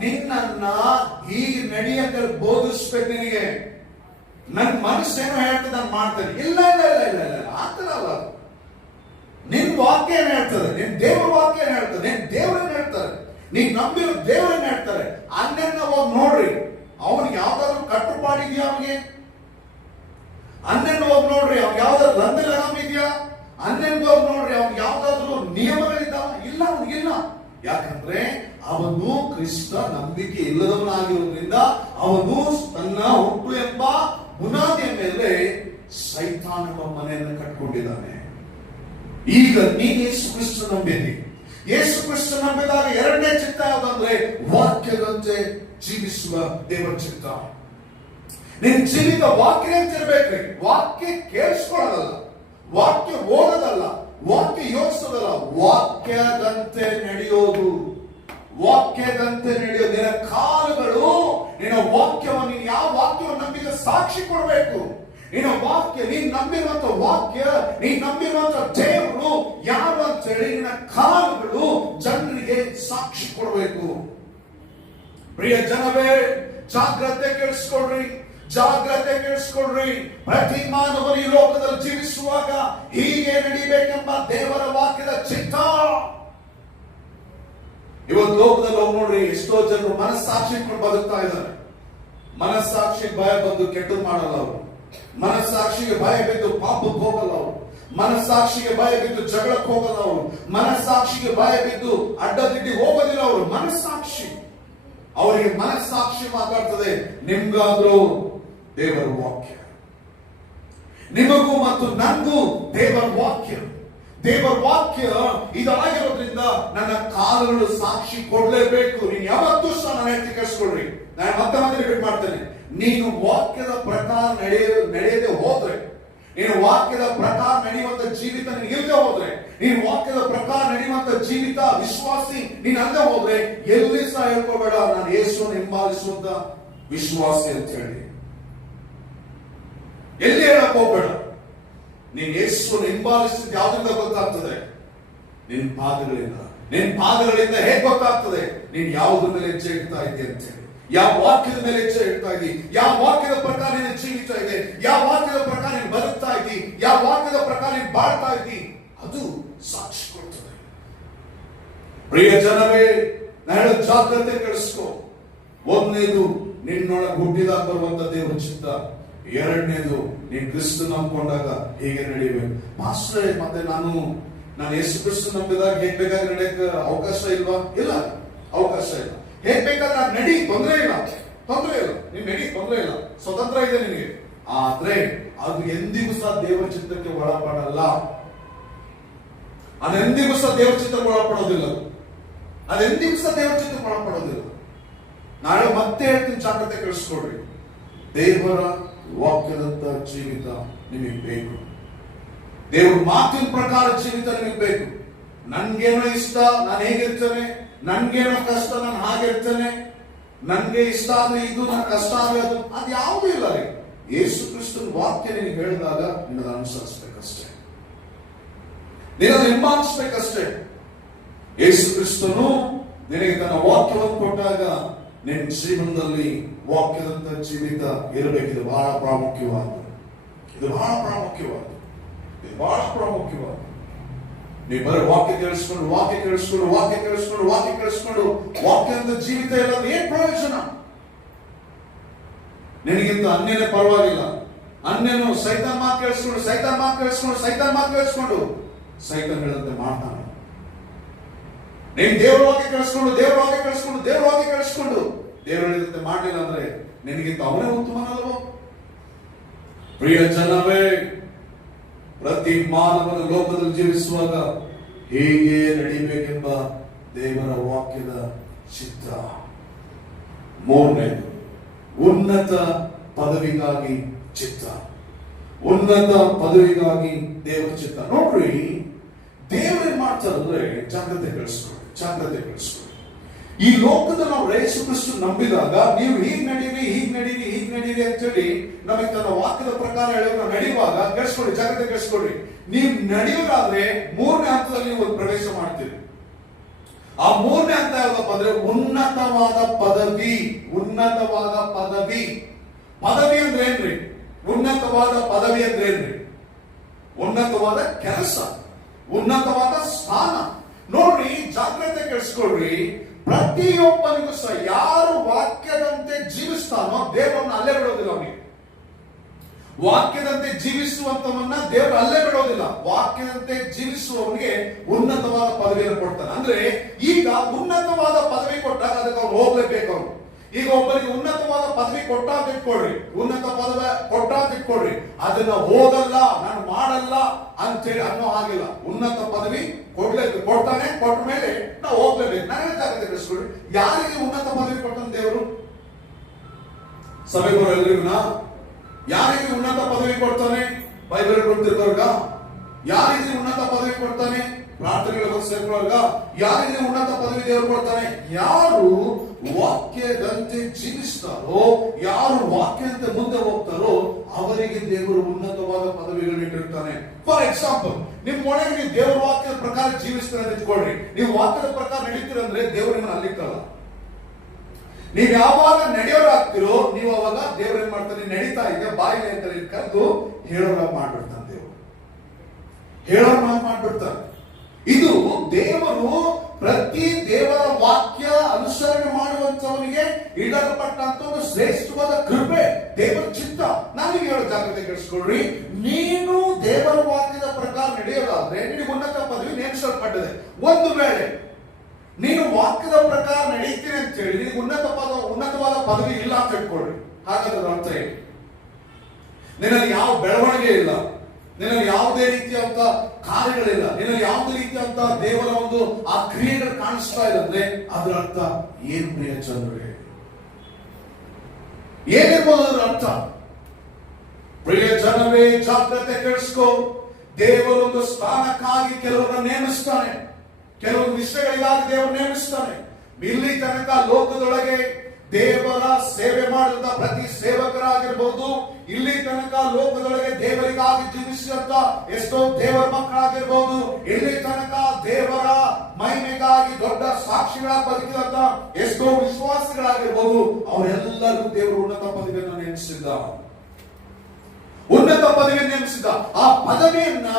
ನಿನ್ನನ್ನ ಹೀಗೆ ನಡೆಯಕ್ಕೆ ಬೋಧಿಸ್ಬೇಕು ನಿನಗೆ. ನನ್ ಮನಸ್ಸೇನೋ ಹೇಳ್ತದೆ, ನಾನು ಮಾಡ್ತೇನೆ. ಇಲ್ಲ ಇಲ್ಲ ಇಲ್ಲ ಇಲ್ಲ ಇಲ್ಲ ಆತರ ಅಲ್ಲ ನಿನ್ ವಾಕ್ಯ ಏನ್ ಹೇಳ್ತದೆ? ನಿನ್ ದೇವ್ರ ವಾಕ್ಯ ಏನ್ ಹೇಳ್ತದೆ? ನಿನ್ ದೇವ್ರನ್ನ ಹೇಳ್ತಾರೆ? ನೀನ್ ನಂಬಿರೋ ದೇವ್ರನ್ನ ಹೇಳ್ತಾರೆ? ಅನ್ನನ್ನ ಹೋಗಿ ನೋಡ್ರಿ. ಅವನಿಗೆ ಯಾವ್ದಾದ್ರು ಕಟ್ಟುಪಾಡಿದ್ಯಾ ಅವನಿಗೆ? ಅನ್ನೆನ್ ಹೋಗಿ ನೋಡ್ರಿ, ಅವ್ನ್ ಯಾವ್ದಾದ್ರು ಲಂದ ಲಗಾಮ್ ಇದೆಯಾ? ಹನ್ನೆರಡು ಹೋಗಿ ನೋಡ್ರಿ, ಅವ್ನ್ ಯಾವ್ದಾದ್ರು ನಿಯಮಗಳಿದ್ದಾವ? ಇಲ್ಲ ಅವ್ನಿಗಿಲ್ಲ ಯಾಕಂದ್ರೆ ಅವನು ಕೃಷ್ಣ ನಂಬಿಕೆ ಇಲ್ಲದವನಾಗಿರೋದ್ರಿಂದ ಅವನು ತನ್ನ ಹುಟ್ಟು ಎಂಬ ಬುನಾದಿಯ ಮೇಲೆ ಸೈತಾನವ ಮನೆಯನ್ನು ಕಟ್ಕೊಂಡಿದ್ದಾನೆ. ಈಗ ನೀನ್ ಯೇಸು ಕೃಷ್ಣ ನಂಬಿದಿ ಯೇಸು ಕೃಷ್ಣ ನಂಬಿದಾಗ ಎರಡನೇ ಚಿತ್ತ ಯಾವ್ದಂದ್ರೆ ವಾಕ್ಯದಂತೆ ಜೀವಿಸುವ ದೇವರ ಚಿತ್ತ. ನಿನ್ ಜೀವಿತ ವಾಕ್ಯ ಇರ್ಬೇಕ್ರಿ ವಾಕ್ಯ ಕೇಳಿಸ್ಕೊಳ್ಳೋದಲ್ಲ. ವಾಕ್ಯ ಓದೋದಲ್ಲ. ವಾಕ್ಯ ಯೋಚಿಸೋದಲ್ಲ. ವಾಕ್ಯದಂತೆ ನಡೆಯೋದು. ವಾಕ್ಯದಂತೆ ನಡೆಯೋದು ನಿನ್ನ ಕಾಲುಗಳು, ನಿನ್ನ ವಾಕ್ಯವನ್ನು ನೀನು ಯಾವ ವಾಕ್ಯವನ್ನು ನಂಬಿದ ಸಾಕ್ಷಿ ಕೊಡಬೇಕು. ನಿನ್ನ ವಾಕ್ಯ, ನೀನ್ ನಂಬಿರುವಂತ ವಾಕ್ಯ, ನೀನ್ ನಂಬಿರುವಂತ ದೇವರು ಯಾರು ಅಂತ ಹೇಳಿ ನಿನ್ನ ಕಾಲುಗಳು ಜನರಿಗೆ ಸಾಕ್ಷಿ ಕೊಡಬೇಕು. ಪ್ರಿಯ ಜನವೇ ಜಾಗ್ರತೆ ಕೇಳಿಸ್ಕೊಳ್ರಿ. ಜಾಗ್ರತೆ ಕೇಳಿಸ್ಕೊಳ್ರಿ ಪ್ರತಿ ಮಾನವರು ಈ ಲೋಕದಲ್ಲಿ ಜೀವಿಸುವಾಗ ಹೀಗೆ ನಡಿಬೇಕೆಂಬ ದೇವರ ವಾಕ್ಯದ ಚಿತ್ತ. ಇವತ್ತು ಲೋಕದಲ್ಲಿ ಹೋಗಿ ನೋಡ್ರಿ, ಎಷ್ಟೋ ಜನರು ಮನಸ್ಸಾಕ್ಷಿ ಇಟ್ಕೊಂಡು ಬದುಕ್ತಾ ಇದ್ದಾರೆ. ಮನಸ್ಸಾಕ್ಷಿ ಭಯ ಬಂದು ಕೆಟ್ಟ ಮಾಡಲ್ಲ ಅವರು. ಮನಸ್ಸಾಕ್ಷಿಗೆ ಭಯ ಬಿದ್ದು ಪಾಪಕ್ಕೆ ಹೋಗಲ್ಲ ಅವರು. ಮನಸ್ಸಾಕ್ಷಿಗೆ ಭಯ ಬಿದ್ದು ಜಗಳಕ್ಕೆ ಹೋಗಲ್ಲ ಅವರು. ಮನಸ್ಸಾಕ್ಷಿಗೆ ಭಯ ಬಿದ್ದು ಅಡ್ಡದಿಡ್ಡಿ ಹೋಗೋದಿಲ್ಲ ಅವರು. ಮನಸ್ಸಾಕ್ಷಿ. ಅವರಿಗೆ ಮನಸ್ಸಾಕ್ಷಿ ಮಾತಾಡ್ತದೆ. ನಿಮ್ಗಾದ್ರೂ ದೇವರ ವಾಕ್ಯ. ನಿಮಗೂ ಮತ್ತು ನನಗೂ ದೇವರ ವಾಕ್ಯ. ದೇವರ ವಾಕ್ಯ ಇದಾಗಿರೋದ್ರಿಂದ ನನ್ನ ಕಾಲುಗಳು ಸಾಕ್ಷಿ ಕೊಡಲೇಬೇಕು. ನೀನು ಯಾವತ್ತೂ ಸಹ ನನ್ನ ಹೇಳ್ತಿ ಕಳ್ಸ್ಕೊಳ್ರಿ ನಾನು ಮತ್ತೆ ಮತ್ತೆ ರಿಪೀಟ್ ಮಾಡ್ತೇನೆ. ನೀನು ವಾಕ್ಯದ ಪ್ರಕಾರ ನಡೆಯ, ನಡೆಯದೆ ಹೋದ್ರೆ, ನೀನು ವಾಕ್ಯದ ಪ್ರಕಾರ ನಡೆಯುವಂತ ಜೀವಿತ ನಿನಗೆ ಇಲ್ಲದೆ ಹೋದ್ರೆ, ನೀನು ವಾಕ್ಯದ ಪ್ರಕಾರ ನಡೆಯುವಂತ ಜೀವಿತ ವಿಶ್ವಾಸಿ ನೀನು ಅಲ್ಲದೆ ಹೋದ್ರೆ, ಎಲ್ಲಿ ಸಹ ಹೇಳ್ಕೋಬೇಡ. ನಾನು ಯೇಸುವನ್ನು ಹಿಂಬಾಲಿಸುವಂತ ವಿಶ್ವಾಸಿ ಅಂತ ಹೇಳಿ. ಎಲ್ಲಿ ಹೇಳಕ್ ಹೋಗ್ಬೇಡ. ನೀನ್ ಯೇಸು ಹಿಂಬಾಲಿಸಿದ ಯಾವ್ದ್ರಿಂದ ಗೊತ್ತಾಗ್ತದೆ? ನಿನ್ ಪಾದಗಳಿಂದ. ನಿನ್ ಪಾದಗಳಿಂದ ಹೇಗ್ ಗೊತ್ತಾಗ್ತದೆ? ನೀನ್ ಯಾವುದ್ರ ಮೇಲೆ ಹೆಜ್ಜೆ ಇಡ್ತಾ ಇದ್ದೆ ಅಂತ ಹೇಳಿ. ಯಾವ ವಾಕ್ಯದ ಮೇಲೆ ಹೆಚ್ಚೆ ಇಡ್ತಾ ಇದ್ದಿ? ಯಾವ ವಾಕ್ಯದ ಪ್ರಕಾರ ನೀನು ಜೀವಿತಾ ಇದೆ ಯಾವ ವಾಕ್ಯದ ಪ್ರಕಾರ ನೀನ್ ಬದುಕ್ತಾ ಇದ್ದಿ? ಯಾವ ವಾಕ್ಯದ ಪ್ರಕಾರ ನೀನ್ ಬಾಳ್ತಾ ಇದ್ದಿ? ಅದು ಸಾಕ್ಷಿ ಕೊಡ್ತದೆ. ಪ್ರಿಯ ಜನವೇ ನಾನು ಜಾಗ್ರತೆ ಕಳಿಸ್ಕೋ. ಒಂದನೇದು ನಿನ್ನೊಳಗೆ ಹುಟ್ಟಿದಾಗ ಬರುವಂತ ದೇವರ ಚಿತ್ತ. ಎರಡನೇದು, ನೀನು ಕ್ರಿಸ್ತು ನಂಬ್ಕೊಂಡಾಗ ಹೇಗೆ ನಡೆಯಬೇಕು ಮಾಸ್ಟರ್, ಮತ್ತೆ ನಾನು ನಾನು ಎಷ್ಟು ಕ್ರಿಸ್ತು ನಂಬಿದಾಗ ಹೇಗ್ ಬೇಕಾದ್ರೆ ನಡೆಯಕ್ಕೆ ಅವಕಾಶ ಇಲ್ವಾ? ಇಲ್ಲ, ಅವಕಾಶ ಇಲ್ಲ. ಹೇಗ್ ಬೇಕಾದ್ರೆ ನಾನು ನಡಿ, ತೊಂದರೆ ಇಲ್ಲ. ತೊಂದರೆ ಇಲ್ಲ. ನೀನ್ ನಡಿ, ತೊಂದರೆ ಇಲ್ಲ. ಸ್ವತಂತ್ರ ಇದೆ ನಿನಗೆ. ಆದ್ರೆ, ಅದು ಎಂದಿಗೂ ಸಹ ದೇವರ ಚಿತ್ತಕ್ಕೆ ಒಳಪಡಲ್ಲ. ಅದೆಂದಿಗೂ ಸಹ ದೇವರ ಚಿತ್ತಕ್ಕೆ ಒಳಪಡೋದಿಲ್ಲ. ಅದೆಂದಿಗೂ ಸಹ ದೇವರ ಚಿತ್ತಕ್ಕೆ ಒಳಪಡೋದಿಲ್ಲ. ನಾಳೆ ಮತ್ತೆ ಹೇಳ್ತೀನಿ, ಜಾಗ್ರತೆ ಕಳಿಸ್ಕೊಡ್ರಿ. ದೇವರ ವಾಕ್ಯದಂತ ಜೀವಿತ ನಿಮಗೆ ಬೇಕು. ದೇವರ ಮಾತಿನ ಪ್ರಕಾರ ಜೀವಿತ ನಿಮಗೆ ಬೇಕು. ನನ್ಗೇನೋ ಇಷ್ಟ, ನಾನು ಹೇಗಿರ್ತೇನೆ? ನನ್ಗೇನೋ ಕಷ್ಟ, ನಾನು ಹಾಗಿರ್ತೇನೆ? ನನ್ಗೆ ಇಷ್ಟ ಆದ್ರೆ ಇದು ನನ್ನ ಕಷ್ಟ ಆದ್ರೆ ಅದು ಅದು ಯಾವುದೂ ಇಲ್ಲ ರೀ. ಯೇಸು ಕ್ರಿಸ್ತನ್ ವಾಕ್ಯ ನಿನಗೆ ಹೇಳಿದಾಗ ನಿನ್ನದು ಅನುಸರಿಸ್ಬೇಕಷ್ಟೇ. ನಿನ್ನದು ಹಿಂಬಾಲಿಸ್ಬೇಕಷ್ಟೇ. ಯೇಸು ಕ್ರಿಸ್ತನು ನಿನಗೆ ತನ್ನ ವಾಕ್ಯವನ್ನು ಕೊಟ್ಟಾಗ ನಿನ್ನ ಜೀವನದಲ್ಲಿ ವಾಕ್ಯದಂತ ಜೀವಿತ ಇರಬೇಕು. ಇದು ಬಹಳ ಪ್ರಾಮುಖ್ಯವಾದ ಇದು ಬಹಳ ಪ್ರಾಮುಖ್ಯವಾದ ಇದು ಬಹಳ ಪ್ರಾಮುಖ್ಯವಾದ ನೀವು ಬರೀ ವಾಕ್ಯ ಕೇಳಿಸ್ಕೊಂಡು ವಾಕ್ಯ ಕೇಳಿಸ್ಕೊಂಡು ವಾಕ್ಯ ಕೇಳಿಸ್ಕೊಂಡು ವಾಕ್ಯ ಕೇಳಿಸ್ಕೊಂಡು, ವಾಕ್ಯದಂತ ಜೀವಿತ ಇರೋದು ಏನ್ ಪ್ರಯೋಜನ? ನಿನಗಿಂತ ಅನ್ಯನೇ ಪರವಾಗಿಲ್ಲ. ಅನ್ಯನು ಸೈತಾನ್ ಮಾತು ಕೇಳಿಸ್ಕೊಂಡು, ಸೈತಾನ್ ಮಾತು ಕೇಳಿಸ್ಕೊಂಡು, ಸೈತಾನ್ ಮಾತು ಕೇಳಿಸ್ಕೊಂಡು, ಸೈತಾನ್ ಹೇಳಂತೆ ಮಾಡ್ತಾನೆ. ನೀನ್ ದೇವ್ರ ವಾಕ್ಯ ಕಳಿಸ್ಕೊಂಡು, ದೇವ್ರ ವಾಕ್ಯ ಕಳಿಸ್ಕೊಂಡು, ದೇವ್ರ ವಾಕ್ಯ ಕಳಿಸ್ಕೊಂಡು. ದೇವ್ರ ಹೇಳಿದಂತೆ ಮಾಡಲಿಲ್ಲ ಅಂದ್ರೆ ನಿನಗಿಂತ ಅವನೇ ಉತ್ತಮನಲ್ವೋ ಪ್ರಿಯ ಜನವೇ ಪ್ರತಿ ಮಾನವನ ಲೋಕದಲ್ಲಿ ಜೀವಿಸುವಾಗ ಹೇಗೆ ನಡೀಬೇಕೆಂಬ ದೇವರ ವಾಕ್ಯದ ಚಿತ್ತ ಮೂರನೇದು, ಉನ್ನತ ಪದವಿಗಾಗಿ ಚಿತ್ತ ಉನ್ನತ ಪದವಿಗಾಗಿ ದೇವರ ಚಿತ್ತ ನೋಡ್ರಿ ದೇವ್ರು ಏನ್ ಮಾಡ್ತಾರಂದ್ರೆ ಜಾಗ್ರತೆ ಕಳಿಸ್ಕೊಳ್ಳಿ ಜಾಗ್ರತೆ ಬೆಳೆಸ್ಕೊಳ್ಳಿ ಈ ಲೋಕದ ನಾವು ರೈಸು ಕ್ರಿಸ್ತು ನಂಬಿದಾಗ ನೀವು ಹೀಗ್ ನಡೀರಿ ಹೀಗ್ ನಡೀರಿ ಹೀಗ್ ನಡೀರಿ ಅಂತ ಹೇಳಿ ನಮಗೆ ತನ್ನ ವಾಕ್ಯದ ಪ್ರಕಾರ ಹೇಳಿ ನಾವು ನಡೆಯುವಾಗ ಗಳಿಸ್ಕೊಳ್ಳಿ ಜಾಗ್ರತೆ ಗಳಿಸ್ಕೊಳ್ಳಿ ನೀವು ನಡೆಯೋದಾದ್ರೆ ಮೂರನೇ ಹಂತದಲ್ಲಿ ನೀವು ಒಂದು ಪ್ರವೇಶ ಮಾಡ್ತೀರಿ. ಆ ಮೂರನೇ ಹಂತ ಯಾವ್ದಪ್ಪ ಅಂದ್ರೆ ಉನ್ನತವಾದ ಪದವಿ ಉನ್ನತವಾದ ಪದವಿ. ಪದವಿ ಅಂದ್ರೆ ಏನ್ರಿ? ಉನ್ನತವಾದ ಪದವಿ ಅಂದ್ರೆ ಏನ್ರಿ? ಉನ್ನತವಾದ ಕೆಲಸ, ಉನ್ನತವಾದ ಸ್ಥಾನ. ನೋಡ್ರಿ ಜಾಗ್ರತೆ ಕೆಡಿಸ್ಕೊಳ್ರಿ. ಪ್ರತಿಯೊಬ್ಬನಿಗೂ ಸಹ ಯಾರು ವಾಕ್ಯದಂತೆ ಜೀವಿಸ್ತಾನೋ ದೇವರನ್ನ ಅಲ್ಲೇ ಬಿಡೋದಿಲ್ಲ ಅವನಿಗೆ. ವಾಕ್ಯದಂತೆ ಜೀವಿಸುವಂತವನ್ನ ದೇವರು ಅಲ್ಲೇ ಬಿಡೋದಿಲ್ಲ. ವಾಕ್ಯದಂತೆ ಜೀವಿಸುವವನಿಗೆ ಉನ್ನತವಾದ ಪದವಿಯನ್ನು ಕೊಡ್ತಾನೆ. ಅಂದ್ರೆ ಈಗ ಉನ್ನತವಾದ ಪದವಿ ಕೊಟ್ಟಾಗ ಅದಕ್ಕೆ ಅವ್ರು ಹೋಗ್ಲೇಬೇಕು ಅವ್ರು ಈಗ ಒಬ್ಬರಿಗೆ ಉನ್ನತವಾದ ಪದವಿ ಕೊಟ್ಟಾಗ ಇಟ್ಕೊಳ್ರಿ. ಉನ್ನತ ಪದವಿ ಕೊಟ್ಟಾಗ ಇಟ್ಕೊಳ್ರಿ. ಅದನ್ನ ಹೋಗಲ್ಲ ನಾನು ಮಾಡಲ್ಲ ಅಂತೇಳಿ ಅನ್ನೋ ಹಾಗಿಲ್ಲ. ಉನ್ನತ ಪದವಿ ಕೊಡ್ಲೇಬೇಕು ಕೊಡ್ತಾನೆ, ಕೊಟ್ಟ ಮೇಲೆ ನಾವು ಹೋಗ್ಲೇಬೇಕು. ನಾನು ಹೇಳ್ತಾ ತಿಳಿಸ್ಕೊಳ್ರಿ ಯಾರಿಗೆ ಉನ್ನತ ಪದವಿ ಕೊಟ್ಟಂತ ದೇವರು? ಸಭೆ ಎಲ್ರಿಗೂ ಯಾರಿಗೆ ಉನ್ನತ ಪದವಿ ಕೊಡ್ತಾನೆ? ಬೈಬಲ್ ಕೊಡ್ತಿರೋರ್ಗ ಯಾರಿಗೆ ಉನ್ನತ ಪದವಿ ಕೊಡ್ತಾನೆ? ಪ್ರಾರ್ಥನೆಗಳ ಬಂದು ಸೇರ್ಕೊಳ್ಳೋರ್ಗ ಯಾರಿಗೆ ಉನ್ನತ ಪದವಿ ದೇವರು ಕೊಡ್ತಾನೆ? ಯಾರು ವಾಕ್ಯದಂತೆ ಜೀವಿಸ್ತಾರೋ, ಯಾರು ವಾಕ್ಯದಂತೆ ಮುಂದೆ ಹೋಗ್ತಾರೋ, ಅವರಿಗೆ ದೇವರು ಉನ್ನತವಾದ ಪದವಿಗಳನ್ನ ಇಟ್ಟಿರ್ತಾನೆ. ಫಾರ್ ಎಕ್ಸಾಂಪಲ್ ನಿಮ್ಮ ಒಳಗೆ ನೀವು ದೇವರ ವಾಕ್ಯದ ಪ್ರಕಾರ ಜೀವಿಸ್ತಾರೆ ಇಟ್ಕೊಳ್ರಿ. ನೀವು ವಾಕ್ಯದ ಪ್ರಕಾರ ನಡೀತೀರಂದ್ರೆ ದೇವರು ನಿಮ್ಮನ್ನ ಅಲ್ಲಿಕ್ಕಲ್ಲ. ನೀವ್ ಯಾವಾಗ ನಡೆಯೋರಾಗ್ತಿರೋ, ನೀವು ಅವಾಗ ದೇವ್ರ ಏನ್ ಮಾಡ್ತಾನೆ? ನಡೀತಾ ಇದೆ, ಬಾಯಿಲೆ ಅಂತ ಕರೆದು ಹೇಳೋರ ಮಾಡ್ಬಿಡ್ತಾನೆ ದೇವರು. ಹೇಳೋರ್ ಮಾಡ್ಬಿಡ್ತಾರೆ ಇದು ದೇವರು ಪ್ರತಿ ದೇವರ ವಾಕ್ಯ ಅನುಸರಣೆ ಮಾಡುವಂತವನಿಗೆ ಇಡಲ್ಪಟ್ಟಂತ ಒಂದು ಶ್ರೇಷ್ಠವಾದ ಕೃಪೆ, ದೇವರ ಚಿತ್ತ. ನಾನು ಹೇಳೋ ಜಾಗ್ರತೆ ಕೇಳಿಸ್ಕೊಳ್ರಿ. ನೀನು ದೇವರ ವಾಕ್ಯದ ಪ್ರಕಾರ ನಡೆಯೋದಾದ್ರೆ ನಿನಗೆ ಉನ್ನತ ಪದವಿ ನೇಮಿಸಲ್ಪಟ್ಟಿದೆ. ಒಂದು ವೇಳೆ ನೀನು ವಾಕ್ಯದ ಪ್ರಕಾರ ನಡೀತೀನಿ ಅಂತ ಹೇಳಿ, ನಿನಗೆ ಉನ್ನತ ಪದ, ಉನ್ನತವಾದ ಪದವಿ ಇಲ್ಲ ಅಂತ ಇಟ್ಕೊಳ್ರಿ ಹಾಗಾದ್ರೆ ಅರ್ಥ ಹೇಳಿ. ನಿನ್ನಲ್ಲಿ ಯಾವ ಬೆಳವಣಿಗೆ ಇಲ್ಲ. ನಿನ್ನಲ್ಲಿ ಯಾವುದೇ ರೀತಿಯಾದಂತ ಕಾರ್ಯಗಳಿಲ್ಲ. ನಿನ್ನಲ್ಲಿ ಯಾವುದೇ ರೀತಿಯಾದಂತ ದೇವರ ಒಂದು ಆ ಕ್ರಿಯೆಗಳು ಕಾಣಿಸ್ತಾ ಇಲ್ಲ ಅಂದ್ರೆ ಅರ್ಥ ಏನು ಪ್ರಿಯ ಚಂದ್ರೆ ಏನಿರ್ಬೋದು ಅದರ ಅರ್ಥ? ಪ್ರಿಯ ಜನವೇ ಜಾಗ್ರತೆ ಕೆಡಿಸ್ಕೋ. ದೇವರೊಂದು ಸ್ಥಾನಕ್ಕಾಗಿ ಕೆಲವರನ್ನ ನೇಮಿಸ್ತಾನೆ. ಕೆಲವೊಂದು ವಿಷಯಗಳಿಗಾಗಿ ದೇವರು ನೇಮಿಸ್ತಾನೆ. ಇಲ್ಲಿ ತನಕ ಲೋಕದೊಳಗೆ ದೇವರ ಸೇವೆ ಮಾಡಿದ ಪ್ರತಿ ಸೇವಕರಾಗಿರ್ಬೋದು, ಇಲ್ಲಿ ತನಕ ಲೋಕದೊಳಗೆ ದೇವರಿಗಾಗಿ ಜೀವಿಸಿದಂತ ಎಷ್ಟೋ ದೇವರ ಮಕ್ಕಳಾಗಿರ್ಬಹುದು ಇಲ್ಲಿ ತನಕ ದೇವರ ಮಹಿಮೆಗಾಗಿ ದೊಡ್ಡ ಸಾಕ್ಷಿಗಳಾಗಿ ಬದುಕಿದಂತ ಎಷ್ಟೋ ವಿಶ್ವಾಸಿಗಳಾಗಿರ್ಬೋದು, ಅವರೆಲ್ಲರೂ ದೇವರು ಉನ್ನತ ಪದವಿಯನ್ನು ನೇಮಿಸಿದ್ದ. ಉನ್ನತ ಪದವಿ ನೇಮಿಸಿದ ಆ ಪದವಿಯನ್ನ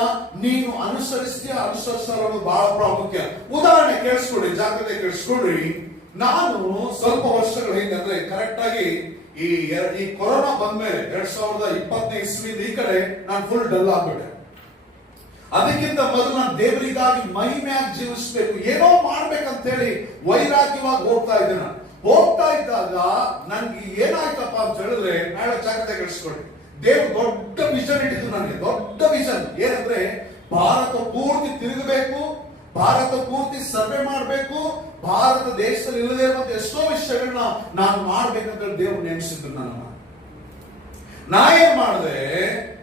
ನೀನು ಅನುಸರಿಸಿ, ಅನುಸರಿಸಲು ಬಹಳ ಪ್ರಾಮುಖ್ಯ. ಉದಾಹರಣೆ ಕೇಳಿಸ್ಕೊಡ್ರಿ ಜಾಗ್ರತೆ ಕೇಳಿಸ್ಕೊಡ್ರಿ ನಾನು ಸ್ವಲ್ಪ ವರ್ಷಗಳ ಹಿಂದೆ, ಅಂದ್ರೆ ಕರೆಕ್ಟ್ ಆಗಿ ಈ ಈ ಕೊರೋನಾ ಬಂದ್ಮೇಲೆ ಎರಡ್ ಸಾವಿರದ ಇಪ್ಪತ್ತನೇ ಇಸ್ವಿಯಿಂದ ಈ ಕಡೆ ನಾನು ಫುಲ್ ಡಲ್ ಆಗ್ಬಿಟ್ಟೆ. ಅದಕ್ಕಿಂತ ಮೊದಲು ನಾನು ದೇವರಿಗಾಗಿ ಮಹಿಮೆಯಾಗಿ ಜೀವಿಸ್ಬೇಕು. ಏನೋ ಮಾಡ್ಬೇಕಂತ ಹೇಳಿ ವೈರಾಗ್ಯವಾಗಿ ಹೋಗ್ತಾ ಇದ್ದೆ ಹೋಗ್ತಾ ಇದ್ದಾಗ ನನ್ಗೆ ಏನಾಯ್ತಪ್ಪ ಅಂತ ಹೇಳಿದ್ರೆ, ನಾಳೆ ಜಾಗ್ರತೆ ಕಳಿಸ್ಕೊಳ್ಳಿ ದೇವ್ ದೊಡ್ಡ ವಿಷನ್ ಇಟ್ಟಿದ್ರು ನನಗೆ, ದೊಡ್ಡ ವಿಷನ್ ಏನಂದ್ರೆ, ಭಾರತ ಪೂರ್ತಿ ತಿರುಗಬೇಕು ಭಾರತ ಪೂರ್ತಿ ಸರ್ವೆ ಮಾಡಬೇಕು, ಭಾರತ ದೇಶದಲ್ಲಿ ಇಲ್ಲದೆ ಇರುವಂತ ಎಷ್ಟೋ ವಿಷಯಗಳನ್ನ ನಾನು ಮಾಡ್ಬೇಕಂತ ದೇವ್ರು ನೇಮಿಸಿದ್ರು ನನ್ನ ನಾ ಏನ್ ಮಾಡಿದೆ,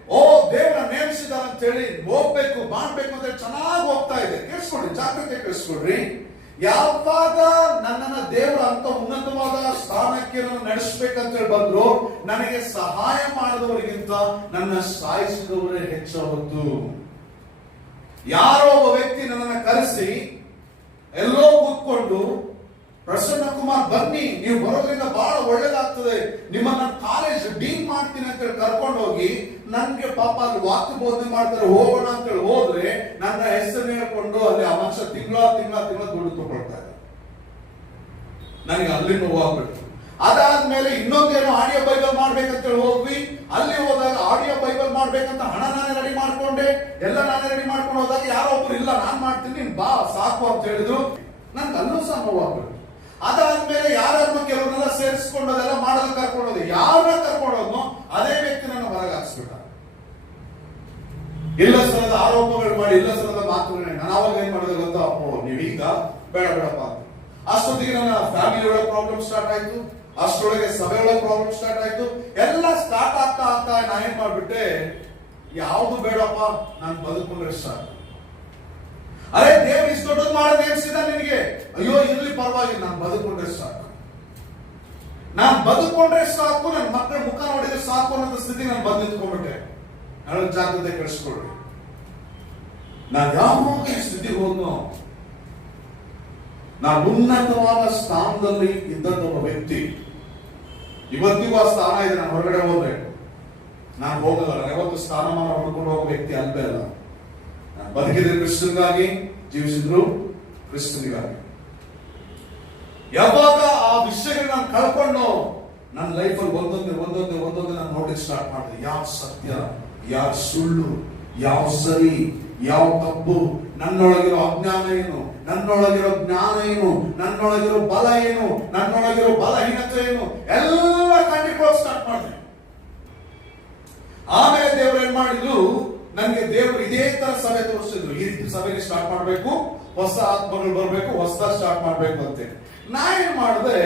ಓ, ದೇವ್ರ ನೇಮಿಸಿದ ಅಂತ ಹೇಳಿ ಹೋಗ್ಬೇಕು, ಮಾಡ್ಬೇಕು ಅಂತ ಚೆನ್ನಾಗಿ ಹೋಗ್ತಾ ಇದೆ. ಕೇಳಿಸ್ಕೊಡ್ರಿ ಜಾಗ್ರತೆ ಕೇಳಿಸ್ಕೊಡ್ರಿ ಯಾವಾಗ ನನ್ನನ್ನ ದೇವರ ಅಂತ ಉನ್ನತವಾದ ಸ್ಥಾನಕ್ಕೆ ನಾನು ನಡೆಸ್ಬೇಕಂತ ಹೇಳಿ ಬಂದ್ರು, ನನಗೆ ಸಹಾಯ ಮಾಡಿದವರಿಗಿಂತ ನನ್ನ ಸಾಯಿಸಿದವರೇ ಹೆಚ್ಚಾವತ್ತು ಯಾರೋ ಒಬ್ಬ ವ್ಯಕ್ತಿ ನನ್ನನ್ನ ಕರೆಸಿ ಎಲ್ಲೋ ಕೂತ್ಕೊಂಡು, ಪ್ರಸನ್ನ ಕುಮಾರ್, ಬನ್ನಿ, ನೀವು ಬರೋದ್ರಿಂದ ಬಹಳ ಒಳ್ಳೇದಾಗ್ತದೆ. ನಿಮ್ಮನ್ನ ಕಾಲೇಜ್ ಡೀನ್ ಮಾಡ್ತೀನಿ ಅಂತ ಹೇಳಿ ಕರ್ಕೊಂಡು ಹೋಗಿ, ನನ್ಗೆ ಪಾಪ ಅಲ್ಲಿ ವಾಕ್ ಬೋಧನೆ ಮಾಡ್ತಾರೆ, ಹೋಗೋಣ ಅಂತ ಹೇಳಿ ಹೋದ್ರೆ ನನ್ನ ಹೆಸರು ಹೇಳ್ಕೊಂಡು ಅಲ್ಲಿ ಆ ಮನುಷ್ಯ ತಿಂಗಳ ತಿಂಗಳ ತಿಂಗಳ ದುಡ್ಡು ತಗೊಳ್ತಾರೆ ನನಗೆ ಅಲ್ಲಿ ನೋವಾಗ್ಬಿಟ್ಟು ಅದಾದ್ಮೇಲೆ ಇನ್ನೊಂದೇನು ಆಡಿಯೋ ಬೈಬಲ್ ಮಾಡ್ಬೇಕಂತ ಹೋದ್ವಿ. ಅಲ್ಲಿ ಹೋದಾಗ ಆಡಿಯೋ ಬೈಬಲ್ ಮಾಡ್ಬೇಕಂತ ಹಣ ನಾನೇ ರೆಡಿ ಮಾಡ್ಕೊಂಡೆ. ಎಲ್ಲ ನಾನೇ ರೆಡಿ ಮಾಡ್ಕೊಂಡು ಹೋದಾಗ ಯಾರೋ ಒಬ್ರು, ಇಲ್ಲ, ನಾನ್ ಮಾಡ್ತೀನಿ, ನೀನ್ ಬಾ, ಸಾಕು ಅಂತ ಹೇಳಿದ್ರು. ನನ್ಗೆ ಅಲ್ಲೂ ಸಹ ನೋವಾಗ್ಬಿಡು ಅದಾದ್ಮೇಲೆ ಯಾರನ್ನು ಕೆಲವನ್ನೆಲ್ಲ ಸೇರಿಸ್ಕೊಂಡು ಅದೆಲ್ಲ ಮಾಡಲು ಕರ್ಕೊಂಡೋದು ಯಾರನ್ನ ಕರ್ಕೊಂಡೋದ್ನೋ ಅದೇ ವ್ಯಕ್ತಿ ನನ್ನ ಹೊರಗೆ ಹಾಕ್ಸ್ಬಿಟ್ಟ. ಇಲ್ಲ ಸರದ ಆರೋಪಗಳು ಮಾಡಿ, ಇಲ್ಲ ಸರದ ಮಾತುಗಳನ್ನ ನಾನು ಅವಾಗ ಏನ್ ಮಾಡಿದೆ ಗೊತ್ತಾ? ಓ, ನೀವೀಗ ಬೇಡ, ಬೇಡಪ್ಪ ಅಷ್ಟೊತ್ತಿಗೆ ನನ್ನ ಫ್ಯಾಮಿಲಿ ಒಳಗೆ ಪ್ರಾಬ್ಲಮ್ ಸ್ಟಾರ್ಟ್ ಆಯ್ತು. ಅಷ್ಟರೊಳಗೆ ಸಭೆ ಒಳಗೆ ಪ್ರಾಬ್ಲಮ್ ಸ್ಟಾರ್ಟ್ ಆಯ್ತು. ಎಲ್ಲ ಸ್ಟಾರ್ಟ್ ಆಗ್ತಾ ಆಗ್ತಾ ನಾ ಏನ್ ಮಾಡ್ಬಿಟ್ಟೆ, ಯಾವ್ದು ಬೇಡಪ್ಪ, ನಾನು ಬದುಕೊಂಡ್ರೆ ಸಾಕು. ಅರೆ ದೇವ್ ಇಷ್ಟು ದೊಡ್ಡದು ಮಾಡೋದು ನೇಮಿಸಿದ ನಿನಗೆ? ಅಯ್ಯೋ, ಇರ್ಲಿ, ಪರವಾಗಿಲ್ಲ, ನಾನು ಬದುಕೊಂಡ್ರೆ ಸಾಕು. ನಾನು ಬದುಕೊಂಡ್ರೆ ಸಾಕು ನನ್ನ ಮಕ್ಕಳ ಮುಖ ನೋಡಿದ್ರೆ ಸಾಕು ಅನ್ನೋದ ಸ್ಥಿತಿ ನಾನು ಬಂದು ನಿಂತ್ಕೊಂಡ್ಬಿಟ್ಟೆ. ನಾನು ಜಾಗ್ರತೆ ಕಳಿಸ್ಕೊಳ್ರಿ. ನಾನು ಯಾವ ಸ್ಥಿತಿ ಹೋದ್ನೋ ನಾನು ಉನ್ನತವಾದ ಸ್ಥಾನದಲ್ಲಿ ಇದ್ದಂತ ಒಬ್ಬ ವ್ಯಕ್ತಿ. ಇವತ್ತಿಗೂ ಆ ಸ್ಥಾನ ಇದೆ, ನಾನು ಹೊರಗಡೆ ಹೋದ್ರೆ. ನಾನು ಹೋಗಲ್ಲ, ನಾನು ಯಾವತ್ತು ಸ್ಥಾನಮಾನ ಹೊಡ್ಕೊಂಡು ಹೋಗೋ ವ್ಯಕ್ತಿ ಅಲ್ವೇ ಅಲ್ಲ. ನಾನು ಬದುಕಿದ್ರೆ ಕ್ರಿಸ್ತನಿಗಾಗಿ, ಜೀವಿಸಿದ್ರು ಕ್ರಿಸ್ತನಿಗಾಗಿ. ಯಾವಾಗ ಆ ವಿಷಯಗಳನ್ನ ನಾನು ಕಳ್ಕೊಂಡು, ನನ್ನ ಲೈಫಲ್ಲಿ ಒಂದೊಂದೇ ಒಂದೊಂದೇ ಒಂದೊಂದೇ ನಾನು ನೋಡ್ಲಿಕ್ಕೆ ಸ್ಟಾರ್ಟ್ ಮಾಡಿದೆ. ಯಾವ ಸತ್ಯ, ಯಾವ ಸುಳ್ಳು, ಯಾವ ಸರಿ, ಯಾವ ತಪ್ಪು, ನನ್ನೊಳಗಿರೋ ಅಜ್ಞಾನ ಏನು? ನನ್ನೊಳಗಿರೋ ಜ್ಞಾನ ಏನು? ನನ್ನೊಳಗಿರೋ ಬಲ ಏನು? ನನ್ನೊಳಗಿರೋ ಬಲಹೀನತೆ ಏನು? ಎಲ್ಲ ಕಂಡಿಕೊಳ್ಳೋಕೆ ಸ್ಟಾರ್ಟ್ ಮಾಡಿದೆ. ಆಮೇಲೆ ದೇವರು ಏನ್ ಮಾಡಿದ್ರು? ನನಗೆ ದೇವರು ಇದೇ ತರ ಸಭೆ ತೋರಿಸಿದ್ರು. ಈ ರೀತಿ ಸಭೆಗೆ ಸ್ಟಾರ್ಟ್ ಮಾಡಬೇಕು. ಹೊಸ ಆತ್ಮಗಳು ಬರಬೇಕು ಹೊಸ ಸ್ಟಾರ್ಟ್ ಮಾಡಬೇಕು ಅಂತ. ನಾ ಏನ್ ಮಾಡಿದೆ?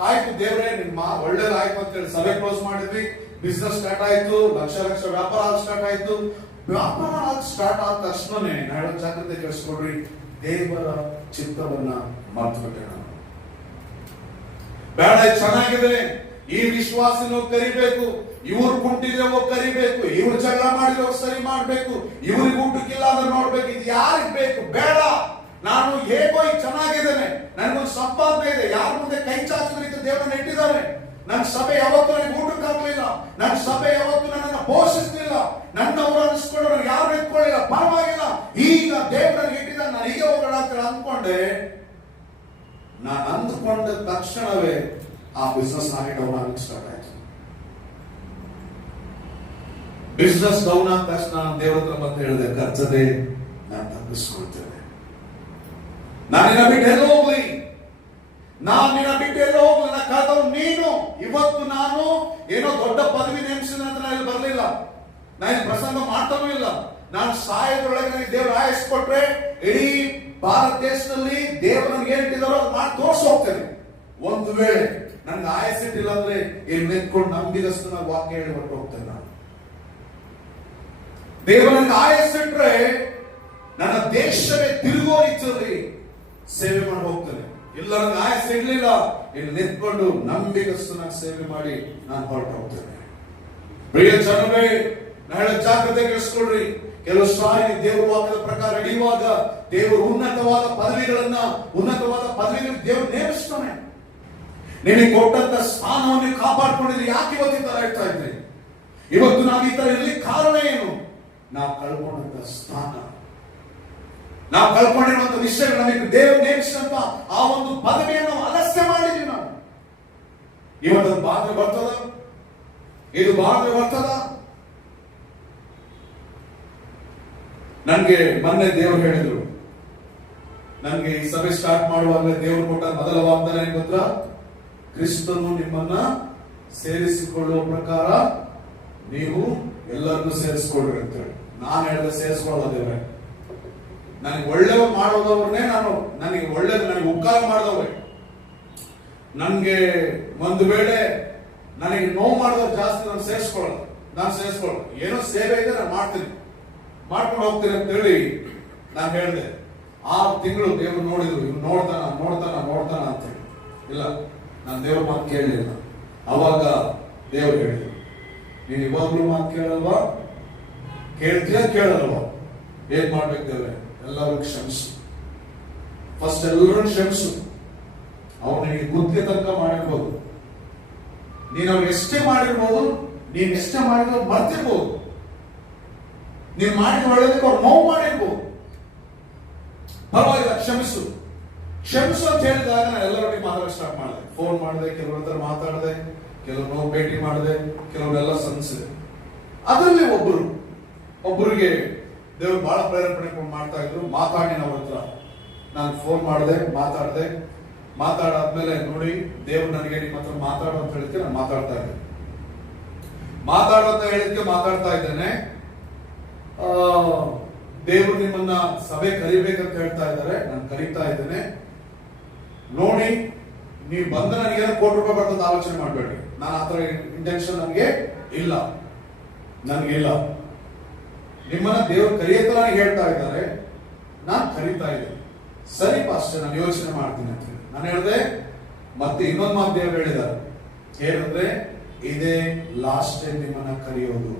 ಆಯ್ತು ದೇವರೇ ನಿಮ್ಮ ಒಳ್ಳೇದಾಯ್ತು ಅಂತ ಹೇಳಿ ಸಭೆ ಕ್ಲೋಸ್ ಮಾಡಿದ್ವಿ. ಬಿಸ್ನೆಸ್ ಸ್ಟಾರ್ಟ್ ಆಯ್ತು. ಲಕ್ಷ ಲಕ್ಷ ವ್ಯಾಪಾರ ಸ್ಟಾರ್ಟ್ ಆಯ್ತು. ವ್ಯಾಪಾರ ಸ್ಟಾರ್ಟ್ ಆದ ತಕ್ಷಣನೇ ನಾ ಜಾಗ್ರತೆ ಕೇಳಿಸ್ಕೊಡ್ರಿ ದೇವರ ಚಿತ್ತವನ್ನ ಮರ್ತ್ಬಿಟ್ಟೆ ನಾನು ಬೇಡ ಚೆನ್ನಾಗಿದೆ. ಈ ವಿಶ್ವಾಸನ ಕರಿಬೇಕು, ಇವ್ರು ಕುಂಟಿದ್ರೆ ಕರಿಬೇಕು, ಇವ್ರು ಜಗಳ ಮಾಡಿದ್ರೆ ಸರಿ ಮಾಡ್ಬೇಕು, ಇವ್ರಿಗೆ ಊಟಕ್ಕಿಲ್ಲ ಅಂದ್ರೆ ನೋಡ್ಬೇಕು, ಇದು ಯಾರಿಗ್ ಬೇಕು? ಬೇಡ. ನಾನು ಹೇಗೋ ಚೆನ್ನಾಗಿದ್ದೇನೆ. ನನಗೊಂದು ಸಂಪಾದನೆ ಇದೆ. ಯಾರ ಮುಂದೆ ಕೈ ಚಾಚಿದ್ರೆ ದೇವರನ್ನ ಇಟ್ಟಿದ್ದಾರೆ. ನನ್ನ ಸಭೆ ಯಾವತ್ತೂ ನನಗೆ ಊಟಕ್ಕೆ ಹಾಕಲಿಲ್ಲ ನನ್ನ ಸಭೆ ಯಾವತ್ತೂ ನನ್ನನ್ನು ಪೋಷಿಸಲಿಲ್ಲ ನನ್ನವರು ಅನಿಸ್ಕೊಂಡು ನನಗೆ ಯಾರು ಎತ್ಕೊಳ್ಳಿಲ್ಲ. ಪರವಾಗಿಲ್ಲ. ಈಗ ದೇವರಲ್ಲಿ ಇಟ್ಟಿದ್ದ ನಾನು ಹೀಗೆ ಹೋಗೋಣ ಅಂದ್ಕೊಂಡೆ. ನಾನು ಅಂದ್ಕೊಂಡ ತಕ್ಷಣವೇ ಆ ಬಿಸ್ನೆಸ್ ಆಗಿ ಡೌನ್ ಆಗಲಿಕ್ಕೆ ಸ್ಟಾರ್ಟ್ ಆಯ್ತು. ಬಿಸ್ನೆಸ್ ಡೌನ್ ಆದ ತಕ್ಷಣ ದೇವ್ರ ಹತ್ರ ಬಂದು ಹೇಳಿದೆ ಖರ್ಚದೆ ನಾನು ತಪ್ಪಿಸ್ಕೊಳ್ತೇನೆ. ನಾನು ನಿನ್ನ ಬಿಟ್ಟು ಎಲ್ಲೋ ಹೋಗ್ಲಿ? ನಾನು ನಿನ್ನ ಬಿಟ್ಟು ಎಲ್ಲೋ ನನ್ನ ಕಾದವ್ ನೀನು. ಇವತ್ತು ನಾನು ಏನೋ ದೊಡ್ಡ ಪದವಿ ನೇಮಿಸಿದ ಅಂತ ಇಲ್ಲಿ ಬರಲಿಲ್ಲ. ನಾನು ಪ್ರಸಂಗ ಮಾಡ್ತಾನೂ ಇಲ್ಲ. ನಾನು ಸಾಯದೊಳಗೆ ನನಗೆ ದೇವರು ಆಯಸ್ಕೊಟ್ರೆ ಇಡೀ ಭಾರತ ದೇಶದಲ್ಲಿ ದೇವರು ನನಗೆ ಏನ್ ಇಟ್ಟಿದಾರೋ ಅದು ಮಾಡಿ ತೋರಿಸಿ ಹೋಗ್ತೇನೆ. ಒಂದು ವೇಳೆ ನನ್ಗೆ ಆಯಸ್ಸಿಟ್ಟಿಲ್ಲ ಅಂದ್ರೆ ಇಲ್ಲಿ ನಿಂತ್ಕೊಂಡು ನಂಬಿದಷ್ಟು ನಾನು ವಾಕ್ಯ ಹೇಳಿ ಹೊರಟು ಹೋಗ್ತೇನೆ ನಾನು. ದೇವರನ್ನು ಆಯಸ್ಸಿಟ್ರೆ ನನ್ನ ದೇಶವೇ ತಿರುಗೋ ರೀತಿಯಲ್ಲಿ ಸೇವೆ ಮಾಡಿ ಹೋಗ್ತೇನೆ. ಇಲ್ಲ ನನಗೆ ಸಿಗ್ಲಿಲ್ಲ. ಇಲ್ಲಿ ನಿಂತ್ಕೊಂಡು ನಂಬಿಗಸ್ತನಾಗಿ ಸೇವೆ ಮಾಡಿ ನಾನು ಹೊರಟು ಹೋಗ್ತೇನೆ. ಪ್ರಿಯ ಜನವೇ ನಾಳೆ ಜಾಗ್ರತೆ ಕೇಳಿಸ್ಕೊಳ್ರಿ ಕೆಲವು ಸಾರಿ ದೇವರ ವಾಕ್ಯದ ಪ್ರಕಾರ ನಡೆಯುವಾಗ ದೇವರು ಉನ್ನತವಾದ ಪದವಿಗಳನ್ನ, ಉನ್ನತವಾದ ಪದವಿಗಳು ದೇವರು ನೇಮಿಸ್ತಾನೆ. ನಿನಗೆ ಕೊಟ್ಟಂತ ಸ್ಥಾನವನ್ನು ಕಾಪಾಡ್ಕೊಂಡಿದ್ರೆ ಯಾಕೆ ಇವತ್ತು ತರ ಹೇಳ್ತಾ ಇದ್ರಿ? ಇವತ್ತು ನಾವು ಈ ತರ ಇರ್ಲಿಕ್ಕೆ ಕಾರಣ ಏನು? ನಾವು ಕಳ್ಕೊಂಡಂತ ಸ್ಥಾನ. ನಾವು ಕಳ್ಕೊಂಡಿರುವಂತ ವಿಷಯಗಳು ನಮಗೆ ದೇವರು ನೇಮಿಸಿದಂತ ಆ ಒಂದು ಪದವಿಯನ್ನು ಅಲಸ್ಯ ಮಾಡಿದ್ವಿ ನಾವು. ಇವತ್ತು ಬಾಧೆ ಬರ್ತದ? ಇದು ಬಾಧೆ ಬರ್ತದ? ನನ್ಗೆ ಮೊನ್ನೆ ದೇವರು ಹೇಳಿದ್ರು. ನನ್ಗೆ ಈ ಸಭೆ ಸ್ಟಾರ್ಟ್ ಮಾಡುವಾಗ ದೇವರು ಕೊಟ್ಟ ಮೊದಲ ವಾಗ್ದಾನ ಏನ್ ಗೊತ್ತಾ? ಕ್ರಿಸ್ತನು ನಿಮ್ಮನ್ನ ಸೇರಿಸಿಕೊಳ್ಳುವ ಪ್ರಕಾರ ನೀವು ಎಲ್ಲರನ್ನೂ ಸೇರಿಸಿಕೊಳ್ಳಿ ಅಂತೇಳಿ. ನಾನು ಹೇಳಿದ್ರೆ ಸೇರಿಸ್ಕೊಳ್ಳೋದೇವೆ ನನಗೆ ಒಳ್ಳೆಯವ್ರು ಮಾಡೋದವ್ರನ್ನೇ ನಾನು, ನನಗೆ ಒಳ್ಳೇದು ನನಗೆ ಉಪಕಾರ ಮಾಡಿದವ್ರೆ. ನನಗೆ ಒಂದು ವೇಳೆ ನನಗೆ ನೋವು ಮಾಡಿದವ್ರು ಜಾಸ್ತಿ, ನಾನು ಸೇರಿಸ್ಕೊಳ್ಳೋದು ನಾನು ಸೇರಿಸ್ಕೊಳ್ಳ ಏನೋ ಸೇವೆ ಇದೆ, ನಾನು ಮಾಡ್ತೀನಿ. ಮಾಡ್ಕೊಂಡು ಹೋಗ್ತೀನಿ ಅಂತೇಳಿ ನಾನು ಹೇಳಿದೆ. ಆರು ತಿಂಗಳು ದೇವರು ನೋಡಿದ್ರು, ಇವ್ನು ನೋಡ್ತಾನ ನೋಡ್ತಾನ ನೋಡ್ತಾನ ಅಂತೇಳಿ ಇಲ್ಲ, ನಾನು ದೇವ್ರ ಮಾತು ಕೇಳಲಿಲ್ಲ. ಅವಾಗ ದೇವ್ರು ಹೇಳಿದ್ರು, ನೀನು ಇವಾಗ್ಲೂ ಮಾತು ಕೇಳಲ್ವಾ? ಕೇಳ್ತೀಯ, ಕೇಳಲ್ವಾ? ಏನ್ ಮಾಡ್ಬೇಕು ದೇವ್ರೆ? ಎಲ್ಲರೂ ಕ್ಷಮಿಸು. ಫಸ್ಟ್ ಎಲ್ಲರೂ ಕ್ಷಮಿಸು. ಅವನಿಗೆ ಬುದ್ಧಿ ತನಕ ಮಾಡಿರ್ಬೋದು. ನೀನು ಅವ್ರಿಗೆ ಎಷ್ಟೇ ಮಾಡಿರ್ಬೋದು, ನೀನ್ ಎಷ್ಟೇ ಮಾಡಿದ್ರು ಮರ್ತಿರ್ಬೋದು. ನೀನ್ ಮಾಡಿ ಒಳ್ಳೇದಕ್ಕೆ ಅವ್ರು ನೋವು ಮಾಡಿರ್ಬೋದು. ಪರವಾಗಿಲ್ಲ, ಕ್ಷಮಿಸು. ಕ್ಷಮಿಸು ಅಂತ ಹೇಳಿದಾಗ ನಾನು ಎಲ್ಲರೊಟ್ಟಿಗೆ ಮಾತಾಡಕ್ಕೆ ಸ್ಟಾರ್ಟ್ ಮಾಡಿದೆ. ಫೋನ್ ಮಾಡಿದೆ, ಕೆಲವ್ರ ಹತ್ರ ಮಾತಾಡಿದೆ ಕೆಲವ್ರು ನೋವು ಭೇಟಿ ಮಾಡಿದೆ ಕೆಲವರೆಲ್ಲ ಸನ್ಸಿದೆ ಅದರಲ್ಲಿ ಒಬ್ಬರು ಒಬ್ಬರಿಗೆ ದೇವ್ರು ಬಹಳ ಪ್ರೇರೇಪಣೆ ಮಾಡ್ತಾ ಇದ್ರು. ಮಾತಾಡಿ ನಾವು ಹತ್ರ ನಾನು ಫೋನ್ ಮಾಡಿದೆ ಮಾತಾಡಿದೆ. ಮಾತಾಡಾದ್ಮೇಲೆ ನೋಡಿ ದೇವ್ರು ನನಗೆ ನಿಮ್ಮ ಹತ್ರ ಮಾತಾಡು ಅಂತ ಹೇಳಿಕ್ಕೆ ನಾನು ಮಾತಾಡ್ತಾ ಇದ್ದೆ. ಮಾತಾಡು ಅಂತ ಹೇಳಿದ್ಕೆ ಮಾತಾಡ್ತಾ ಇದ್ದೇನೆ. ಆ, ದೇವ್ರು ನಿಮ್ಮನ್ನ ಸಭೆ ಕರಿಬೇಕಂತ ಹೇಳ್ತಾ ಇದ್ದಾರೆ. ನಾನು ಕರೀತಾ ಇದ್ದೇನೆ. ನೋಡಿ ನೀವು ಬಂದ ನನಗೆ ಕೋಟಿ ರೂಪಾಯಿ ಬರ್ತಂತ ಆಲೋಚನೆ ಮಾಡಬೇಡಿ. ನಾನು ಥರ ಇಂಟೆನ್ಷನ್ ನನಗೆ ಇಲ್ಲ. ನನಗಿಲ್ಲ ನಿಮ್ಮನ್ನ ದೇವರು ಕರೆಯುತ್ತಾನೆ ಹೇಳ್ತಾ ಇದ್ದಾರೆ. ನಾನು ಕರೀತಾ ಇದ್ದೇನೆ. ಸರಿ, ಪಾಸ್ಟರ್, ನಾನು ಯೋಚನೆ ಮಾಡ್ತೀನಿ ಅಂತ ಹೇಳಿ. ನಾನು ಹೇಳಿದೆ, ಮತ್ತೆ ಇನ್ನೊಂದು ಮಾತು ದೇವರು ಹೇಳಿದ್ದಾರೆ ಏನಂದ್ರೆ, ಇದೇ ಲಾಸ್ಟ್ ಟೈಮ್ ನಿಮ್ಮನ್ನ ಕರೆಯೋದು.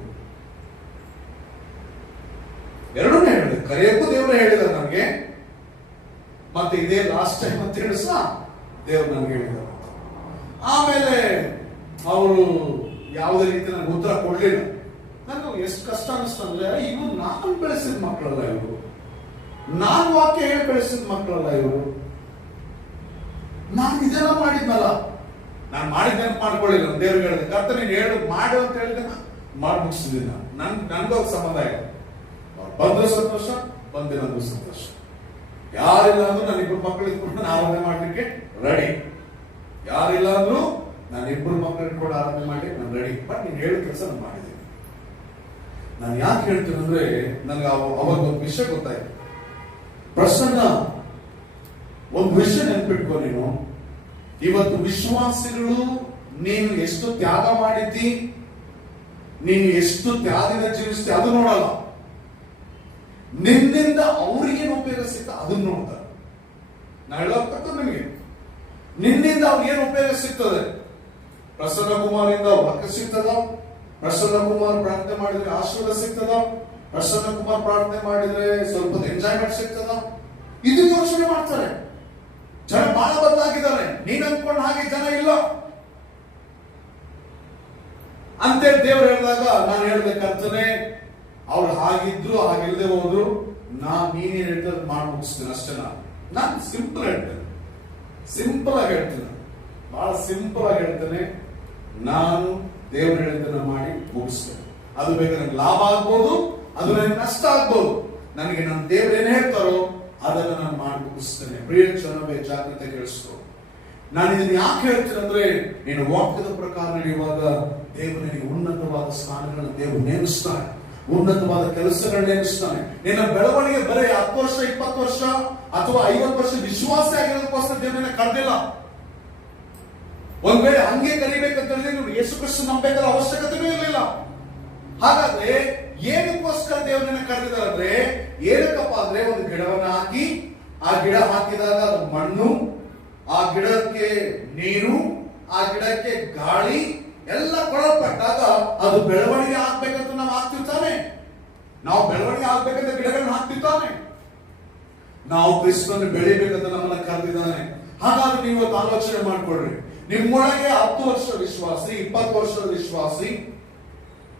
ಎರಡನ್ನೂ ಹೇಳಿದೆ ಕರೆಯಕ್ಕೂ ದೇವರು ಹೇಳಿದ್ದಾರೆ ನನಗೆ. ಮತ್ತೆ ಇದೇ ಲಾಸ್ಟ್ ಟೈಮ್ ಅಂತ ಹೇಳಿ ಸಹ ದೇವರು ನನಗೆ ಹೇಳಿದ್ದಾರೆ ಆಮೇಲೆ, ಅವರು ಯಾವುದೇ ರೀತಿ ನನಗೆ ಉತ್ತರ ಕೊಡ್ಲಿಲ್ಲ. ಎಷ್ಟು ಕಷ್ಟ ಅನಿಸ್ತಂದ್ರೆ, ಇವರು ನಾನು ಬೆಳೆಸಿದ ಮಕ್ಕಳಲ್ಲ ಇವರು. ನಾನು ವಾಕ್ಯ ಹೇಳಿ ಬೆಳೆಸಿದ ಮಕ್ಕಳಲ್ಲ ಇವರು. ನಾನು ಇದೆಲ್ಲ ಮಾಡಿದ್ನಲ್ಲ. ನಾನು ಮಾಡಿದ್ದೆ ಮಾಡ್ಕೊಳ್ಳಿ, ನಮ್ಮ ದೇವ್ರು ಕರ್ತ ನೀನು ಹೇಳು, ಮಾಡು ಅಂತ ಹೇಳಿದೆ ಮಾಡಿ ಮುಗಿಸಿದ್ದೀನಿ ನಾನು. ನನ್ ನನ್ಗೋಗ್ ಸಂಬಂಧ ಇದೆ ಬಂದ್ರೆ ಸಂತೋಷ ಬಂದಿರೋದು ಸಂತೋಷ. ಯಾರಿಲ್ಲ ಅಂದ್ರೂ ನನ್ನಿಬ್ರು ಮಕ್ಕಳು ಇಟ್ಕೊಂಡು ನಾನು ಆರಾಧನೆ ಮಾಡ್ಲಿಕ್ಕೆ ರೆಡಿ ಯಾರಿಲ್ಲ ಅಂದ್ರು ನಾನು ಇಬ್ಬರು ಮಕ್ಕಳು ಇಟ್ಕೊಂಡು ಆರಾಧನೆ ಮಾಡಿ ನಾನು ರೆಡಿ ಬಟ್ ನೀನು ಹೇಳಿದ ಕೆಲಸ, ನಾನು ನಾನು ಯಾಕೆ ಹೇಳ್ತೀನಿ ಅಂದ್ರೆ ನನಗೆ ಅವ- ಅವಾಗ ಒಂದು ವಿಷಯ ಗೊತ್ತಾಯ್ತು. ಪ್ರಸನ್ನ, ಒಂದು ವಿಷಯ ನೆನ್ಪಿಟ್ಕೋ ನೀನು. ಇವತ್ತು ವಿಶ್ವಾಸಿಗಳು, ನೀನು ಎಷ್ಟು ತ್ಯಾಗ ಮಾಡಿದ್ದಿ, ನೀನು ಎಷ್ಟು ತ್ಯಾಗದ ಜೀವಿಸ್ತಿ, ಅದು ನೋಡಲ್ಲ. ನಿನ್ನಿಂದ ಅವ್ರಿಗೇನು ಉಪಯೋಗ ಅದನ್ನ ನೋಡ್ತಾರೆ. ನಾ ಹೇಳೋಕ್ಕಂತ ನಿಮಗೆ. ನಿನ್ನಿಂದ ಅವ್ರಿಗೇನು ಉಪಯೋಗ ಸಿಗ್ತದೆ ಪ್ರಸನ್ನ ಕುಮಾರಿಂದ ವಾಕ್ಯ ಸಿಗ್ತದ ಪ್ರಸನ್ನ ಕುಮಾರ್ ಪ್ರಾರ್ಥನೆ ಮಾಡಿದ್ರೆ ಆಶೀರ್ವಾದ ಸಿಗ್ತದ? ಪ್ರಸನ್ನ ಕುಮಾರ್ ಪ್ರಾರ್ಥನೆ ಮಾಡಿದ್ರೆ ಸ್ವಲ್ಪ ಎಂಜಾಯ್ಮೆಂಟ್ ಸಿಗ್ತದ? ಇದು ಯೋಚನೆ ಮಾಡ್ತಾರೆ. ಜನ ಬಹಳ ಬದಲಾಗಿದ್ದಾರೆ ನೀನ್ ಅನ್ಕೊಂಡ ಹಾಗೆ ಜನ ಇಲ್ಲ. ಅಂತೇಳಿ ದೇವ್ರು ಹೇಳಿದಾಗ ನಾನು ಹೇಳಿದೆ, ಕರ್ತನೆ, ಅವ್ರು ಹಾಗಿದ್ರು ಹಾಗಿಲ್ಲದೆ ಹೋದ್ರು ನಾ ನೀನೇ ಹೇಳ್ತದ ಮಾಡಿ ಮುಗಿಸ್ತೇನೆ ಅಷ್ಟೇ ನಾನು. ನಾನು ಸಿಂಪಲ್ ಹೇಳ್ತೇನೆ. ಸಿಂಪಲ್ ಆಗಿ ಹೇಳ್ತೇನೆ. ಬಹಳ ಸಿಂಪಲ್ ಆಗಿ ಹೇಳ್ತೇನೆ. ನಾನು ದೇವ್ರು ಹೇಳಿದ್ದನ್ನ ಮಾಡಿ ಮುಗಿಸ್ತೇನೆ ಅದು ಬೇಕಾದ್ರೆ ಲಾಭ ಆಗ್ಬೋದು, ಅದು ನನಗೆ ನಷ್ಟ ಆಗ್ಬೋದು. ನನಗೆ ನನ್ನ ದೇವ್ರು ಏನ್ ಹೇಳ್ತಾರೋ ಅದನ್ನ ನಾನು ಮಾಡಿ ಮುಗಿಸ್ತೇನೆ ಪ್ರಿಯ ಜನವೇ, ಜಾಗ್ರತೆ ಕೇಳಿಸ್ಕೊ. ನಾನು ಇದನ್ನು ಯಾಕೆ ಹೇಳ್ತೀನಿ ಅಂದ್ರೆ ನೀನು ವಾಕ್ಯದ ಪ್ರಕಾರ ನಡೆಯುವಾಗ ದೇವರಿಗೆ ಉನ್ನತವಾದ ಸ್ಥಾನಗಳನ್ನು ದೇವರು ನೇಮಿಸ್ತಾನೆ. ಉನ್ನತವಾದ ಕೆಲಸಗಳನ್ನ ನೇಮಿಸ್ತಾನೆ. ನಿನ್ನ ಬೆಳವಣಿಗೆ ಬರೀ ಹತ್ತು ವರ್ಷ, ಇಪ್ಪತ್ತು ವರ್ಷ ಅಥವಾ ಐವತ್ತು ವರ್ಷ ವಿಶ್ವಾಸ ಆಗಿರೋದಕ್ಕೋಸ್ಕರ ದೇವರನ್ನ ಕರೆದಿಲ್ಲ. ಒಂದ್ ವೇಳೆ ಹಂಗೆ ಹೇಳಿದ್ರೆ ನೀವು ಯೇಸು ಕ್ರಿಸ್ತು ನಂಬೇಕಾದ ಅವಶ್ಯಕತೆನೂ ಇರಲಿಲ್ಲ. ಹಾಗಾದ್ರೆ ಏನಕ್ಕೋಸ್ಕರ ದೇವರನ್ನ ಕರೆದಿದ್ದಾರೆ ಏನಕ್ಕಪ್ಪ ಅಂದ್ರೆ ಒಂದು ಗಿಡವನ್ನ ಹಾಕಿ, ಆ ಗಿಡ ಹಾಕಿದಾಗ ಅದು ಮಣ್ಣು, ಆ ಗಿಡಕ್ಕೆ ನೀರು, ಆ ಗಿಡಕ್ಕೆ ಗಾಳಿ, ಎಲ್ಲ ಕೊಡಲ್ಪಟ್ಟಾಗ ಅದು ಬೆಳವಣಿಗೆ ಆಗ್ಬೇಕಂತ ನಾವು ಹಾಕ್ತಿರ್ತಾನೆ ನಾವು ಬೆಳವಣಿಗೆ ಆಗ್ಬೇಕಂತ ಗಿಡಗಳನ್ನ ಹಾಕ್ತಿರ್ತಾನೆ. ನಾವು ಕ್ರಿಸ್ತನ್ನು ಬೆಳಿಬೇಕಂತ ನಮ್ಮನ್ನ ಕರೆದಿದ್ದಾನೆ. ಹಾಗಾದ್ರೆ ನೀವು ಆಲೋಚನೆ ಮಾಡ್ಕೊಳ್ರಿ. ನಿಮ್ಮೊಳಗೆ ಹತ್ತು ವರ್ಷದ ವಿಶ್ವಾಸಿ, ಇಪ್ಪತ್ತು ವರ್ಷದ ವಿಶ್ವಾಸಿ,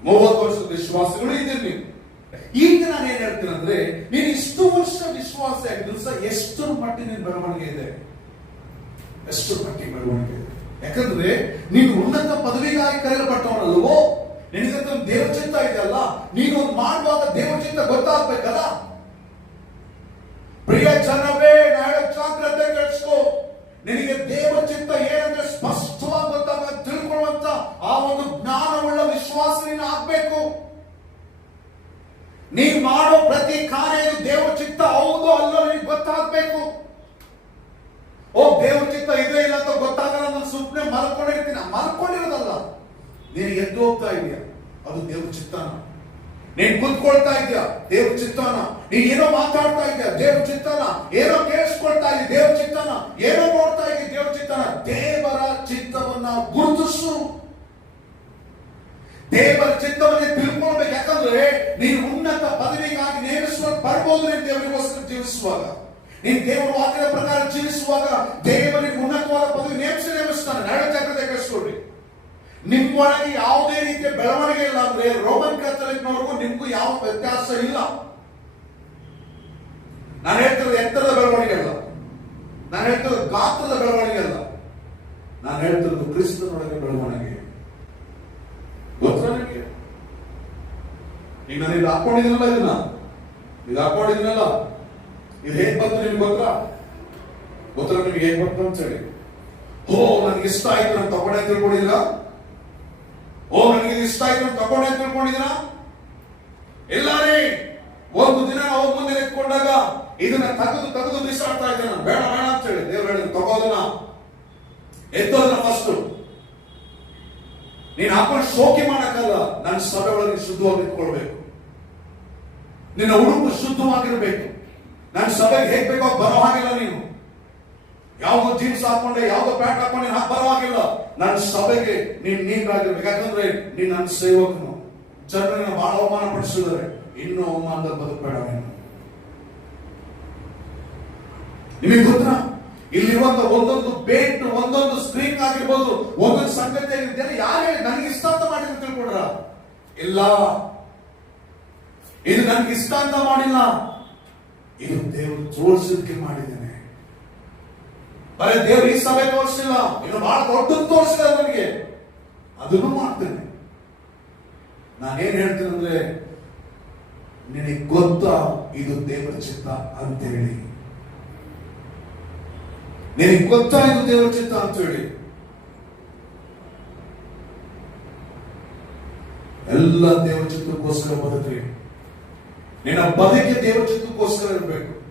ಮೂವತ್ತು ವರ್ಷದ ವಿಶ್ವಾಸಿಗಳು ಇದ್ದೀರಿ ನೀವು. ಈಗ ನಾನು ಏನ್ ಹೇಳ್ತೀನಿ ಅಂದ್ರೆ, ನೀನು ಇಷ್ಟು ವರ್ಷ ವಿಶ್ವಾಸ ದಿವಸ ಮಟ್ಟಿ ನಿನ್ ಬೆಳವಣಿಗೆ ಇದೆ. ಎಷ್ಟು ಮಟ್ಟಿ ಬೆಳವಣಿಗೆ ಇದೆ. ಯಾಕಂದ್ರೆ ನೀನು ಉನ್ನತ ಪದವಿಗಾಗಿ ಕರೆಯಲ್ಪಟ್ಟವನಲ್ವೋ? ನಿನಗೆ ಚಿತ್ತ ಇದೆಯಲ್ಲ? ನೀನು ಮಾಡುವಾಗ ದೇವ ಗೊತ್ತಾಗಬೇಕಲ್ಲ? ಪ್ರಿಯ ಜನವೇ, ನಾಳೆ ಜಾಗ್ರತೆ ಕೆಡಿಸ್ಕೋ ನಿನಗೆ ದೇವ ಚಿತ್ತ ಏನಂದ್ರೆ ಸ್ಪಷ್ಟವಾಗಿ ಗೊತ್ತಾಗ ತಿಳ್ಕೊಳ್ಳುವಂತ ಆ ಒಂದು ಜ್ಞಾನವುಳ್ಳ ವಿಶ್ವಾಸ ನೀನು ಆಗ್ಬೇಕು. ನೀ ಮಾಡೋ ಪ್ರತಿ ಕಾರ್ಯ ದೇವ ಚಿತ್ತ ಹೌದು ಅಲ್ಲೋ ನಿನಗೆ ಗೊತ್ತಾಗ್ಬೇಕು. ಓ ದೇವ ಚಿತ್ತ ಇದೆ ಇಲ್ಲ ಅಂತ ಗೊತ್ತಾಗಲ್ಲ ನಾನು ಸುಮ್ಮನೆ ಮಲ್ಕೊಂಡಿರ್ತೀನಿ. ಮಲ್ಕೊಂಡಿರೋದಲ್ಲ. ನೀನು ಎದ್ದು ಹೋಗ್ತಾ ಇದೆಯಾ. ಅದು ದೇವ್ರ ಚಿತ್ತನ ನೀನ್ ಕುತ್ಕೊಳ್ತಾ ಇದೆಯಾ. ದೇವ್ರ ಚಿತ್ತನ ನೀನ್ ಏನೋ ಮಾತಾಡ್ತಾ ಇದ್ದ, ದೇವ್ರ ಚಿತ್ತನ. ಏನೋ ಕೇಳಿಸ್ಕೊಳ್ತಾ ಇದ್ದೀವಿ ದೇವ್ರ ಚಿತ್ತನ. ಏನೋ ನೋಡ್ತಾ ಇದ್ದೀವಿ ದೇವ್ರ ಚಿತ್ತನ. ದೇವರ ಚಿತ್ತವನ್ನ ಗುರುತಿಸು. ದೇವರ ಚಿತ್ತವನ್ನೇ ತಿಳ್ಕೊಳ್ಬೇಕು. ಯಾಕಂದ್ರೆ ನೀನು ಉನ್ನತ ಪದವಿಗಾಗಿ ನೇಮಿಸುವ, ಬರ್ಬೋದು ನೀನು ದೇವರಿಗೋಸ್ಕರ ಜೀವಿಸುವಾಗ. ನೀನು ದೇವರ ವಾಕ್ಯದ ಪ್ರಕಾರ ಜೀವಿಸುವಾಗ ದೇವರಿಗೆ ಉನ್ನತವಾದ ಪದವಿ ನೇಮಿಸಿ ನೇಮಿಸ್ತಾನೆ. ನಾಳೆ ಜಾಗ್ರತೆ ಕಳಿಸ್ಕೊಡ್ರಿ. ನಿಮ್ಮೊಳಗೆ ಯಾವುದೇ ರೀತಿಯ ಬೆಳವಣಿಗೆ ಇಲ್ಲ ಅಂದ್ರೆ ರೋಮನ್ ಕ್ಯಾಥಲಿಕ್ನವ್ರಿಗೂ ನಿಮ್ಗೂ ಯಾವ ವ್ಯತ್ಯಾಸ ಇಲ್ಲ. ನಾನು ಹೇಳ್ತಿರೋದು ಎತ್ತರದ ಬೆಳವಣಿಗೆ ಅಲ್ಲ ನಾನು ಹೇಳ್ತಿರೋದು ಗಾತ್ರದ ಬೆಳವಣಿಗೆ ಅಲ್ಲ ನಾನು ಹೇಳ್ತಿರೋದು ಕ್ರಿಸ್ತನೊಳಗೆ ಬೆಳವಣಿಗೆ. ಗೊತ್ತು ನಿಮಗೆ ಈಗ ನಾನು ಇಲ್ಲಿ ಹಾಕೊಂಡಿದ್ದೀನಲ್ಲ ಇದನ್ನ? ಇದು ಹಾಕೊಂಡಿದ್ದೀನಲ್ಲ? ಇದು ಹೇಗ್ ಬಂತು ನಿಮ್ಗೆ ಗೊತ್ತಾ? ಗೊತ್ತಿಲ್ಲ ನಿಮ್ಗೆ ಹೇಗ್ ಬಂತು ಅಂತ ಹೇಳಿ ಓ ನನಗೆ ಇಷ್ಟ ಆಯ್ತು ನಾನು ತಗೊಂಡೆ ತಿಳ್ಕೊಂಡಿದ್ದೀರಾ? ಓ ನನಗೆ ಇದು ಇಷ್ಟ ಆಯ್ತು ನಾನು ತಗೊಂಡೆ ತಿಳ್ಕೊಂಡಿದ್ದೀರಾ? ಇಲ್ಲ ರೀ ಒಂದು ದಿನ ಅವ್ರ ಮುಂದೆ ನಿಂತ್ಕೊಂಡಾಗ ಇದನ್ನ ತೆಗೆದು ತೆಗೆದು ಬಿಸಾಡ್ತಾ ಇದ್ದೆ ನಾನು. ಬೇಡ ಬೇಡ ಅಂತ ಹೇಳಿ. ದೇವ್ರು ಹೇಳಿದ್ರು ತಗೋದನ್ನ ಎತ್ತೋದನ್ನ ಫಸ್ಟ್ ನೀನ್ ಹಾಕೊಂಡು ಶೋಕಿ ಮಾಡಕ್ಕಲ್ಲ. ನನ್ನ ಸಭೆ ಒಳಗೆ ಶುದ್ಧವಾಗಿ ಇಟ್ಕೊಳ್ಬೇಕು ನಿನ್ನ ಉಡುಪು ಶುದ್ಧವಾಗಿರ್ಬೇಕು. ನನ್ನ ಸಭೆಗೆ ಹೇಗ್ ಬೇಕೋ ಬರೋ ಹಾಗಿಲ್ಲ ನೀನು. ಯಾವ್ದು ಜೀನ್ಸ್ ಹಾಕೊಂಡೆ, ಯಾವ್ದು ಪ್ಯಾಂಟ್ ಹಾಕೊಂಡೆ ನಾ ಪರವಾಗಿಲ್ಲ ನನ್ನ ಸಭೆಗೆ ನೀನ್ ನೀರಾಗಿರ್ಬೇಕು ಯಾಕಂದ್ರೆ ನೀನ್ ನನ್ನ ಸೇವಕನು. ಜನರನ್ನ ಬಹಳ ಅವಮಾನ ಪಡಿಸಿದರೆ ಇನ್ನೂ ಅವಮಾನದ ಬದುಕಬೇಡ ನೀನು. ನಿಮಗೆ ಗೊತ್ತಾ? ಇಲ್ಲಿರುವಂತ ಒಂದೊಂದು ಬೇಟ್ ಒಂದೊಂದು ಸ್ಕ್ರೀನ್ ಆಗಿರ್ಬೋದು, ಒಂದೊಂದು ಸಂಗತಿ ಆಗಿರ್ತಾರೆ ಯಾರು ನನಗೆ ಇಷ್ಟ ಅಂತ ಮಾಡಿದ್ರು ತಿಳ್ಕೊಂಡ್ರ? ಇಲ್ಲ. ಇದು ನನಗೆ ಇಷ್ಟ ಅಂತ ಮಾಡಿಲ್ಲ. ಇದು ದೇವರು ತೋರಿಸಲಿಕ್ಕೆ ಮಾಡಿದ್ದೇನೆ. ಬರೀ ದೇವರು ಈ ಸಭೆ ತೋರಿಸಿಲ್ಲ, ಇನ್ನು ಬಹಳ ದೊಡ್ಡದು ತೋರಿಸಿಲ್ಲ ನನಗೆ ಅದನ್ನು ಮಾಡ್ತೇನೆ. ನಾನೇನ್ ಹೇಳ್ತೀನಿ ಅಂದ್ರೆ, ನಿನಗೆ ಗೊತ್ತಾ, ಇದು ದೇವರ ಚಿತ್ತ ಅಂತ ಹೇಳಿ ನಿನಗೆ ಗೊತ್ತಾ ಇದು ದೇವರ ಚಿತ್ತ ಅಂತ ಹೇಳಿ. ಎಲ್ಲ ದೇವರ ಚಿತ್ತಕ್ಕೋಸ್ಕರ ಬದುಕ್ರಿ. ನಿನ್ನ ಬದುಕಿ ದೇವರ ಚಿತ್ತಕ್ಕೋಸ್ಕರ ಇರಬೇಕು.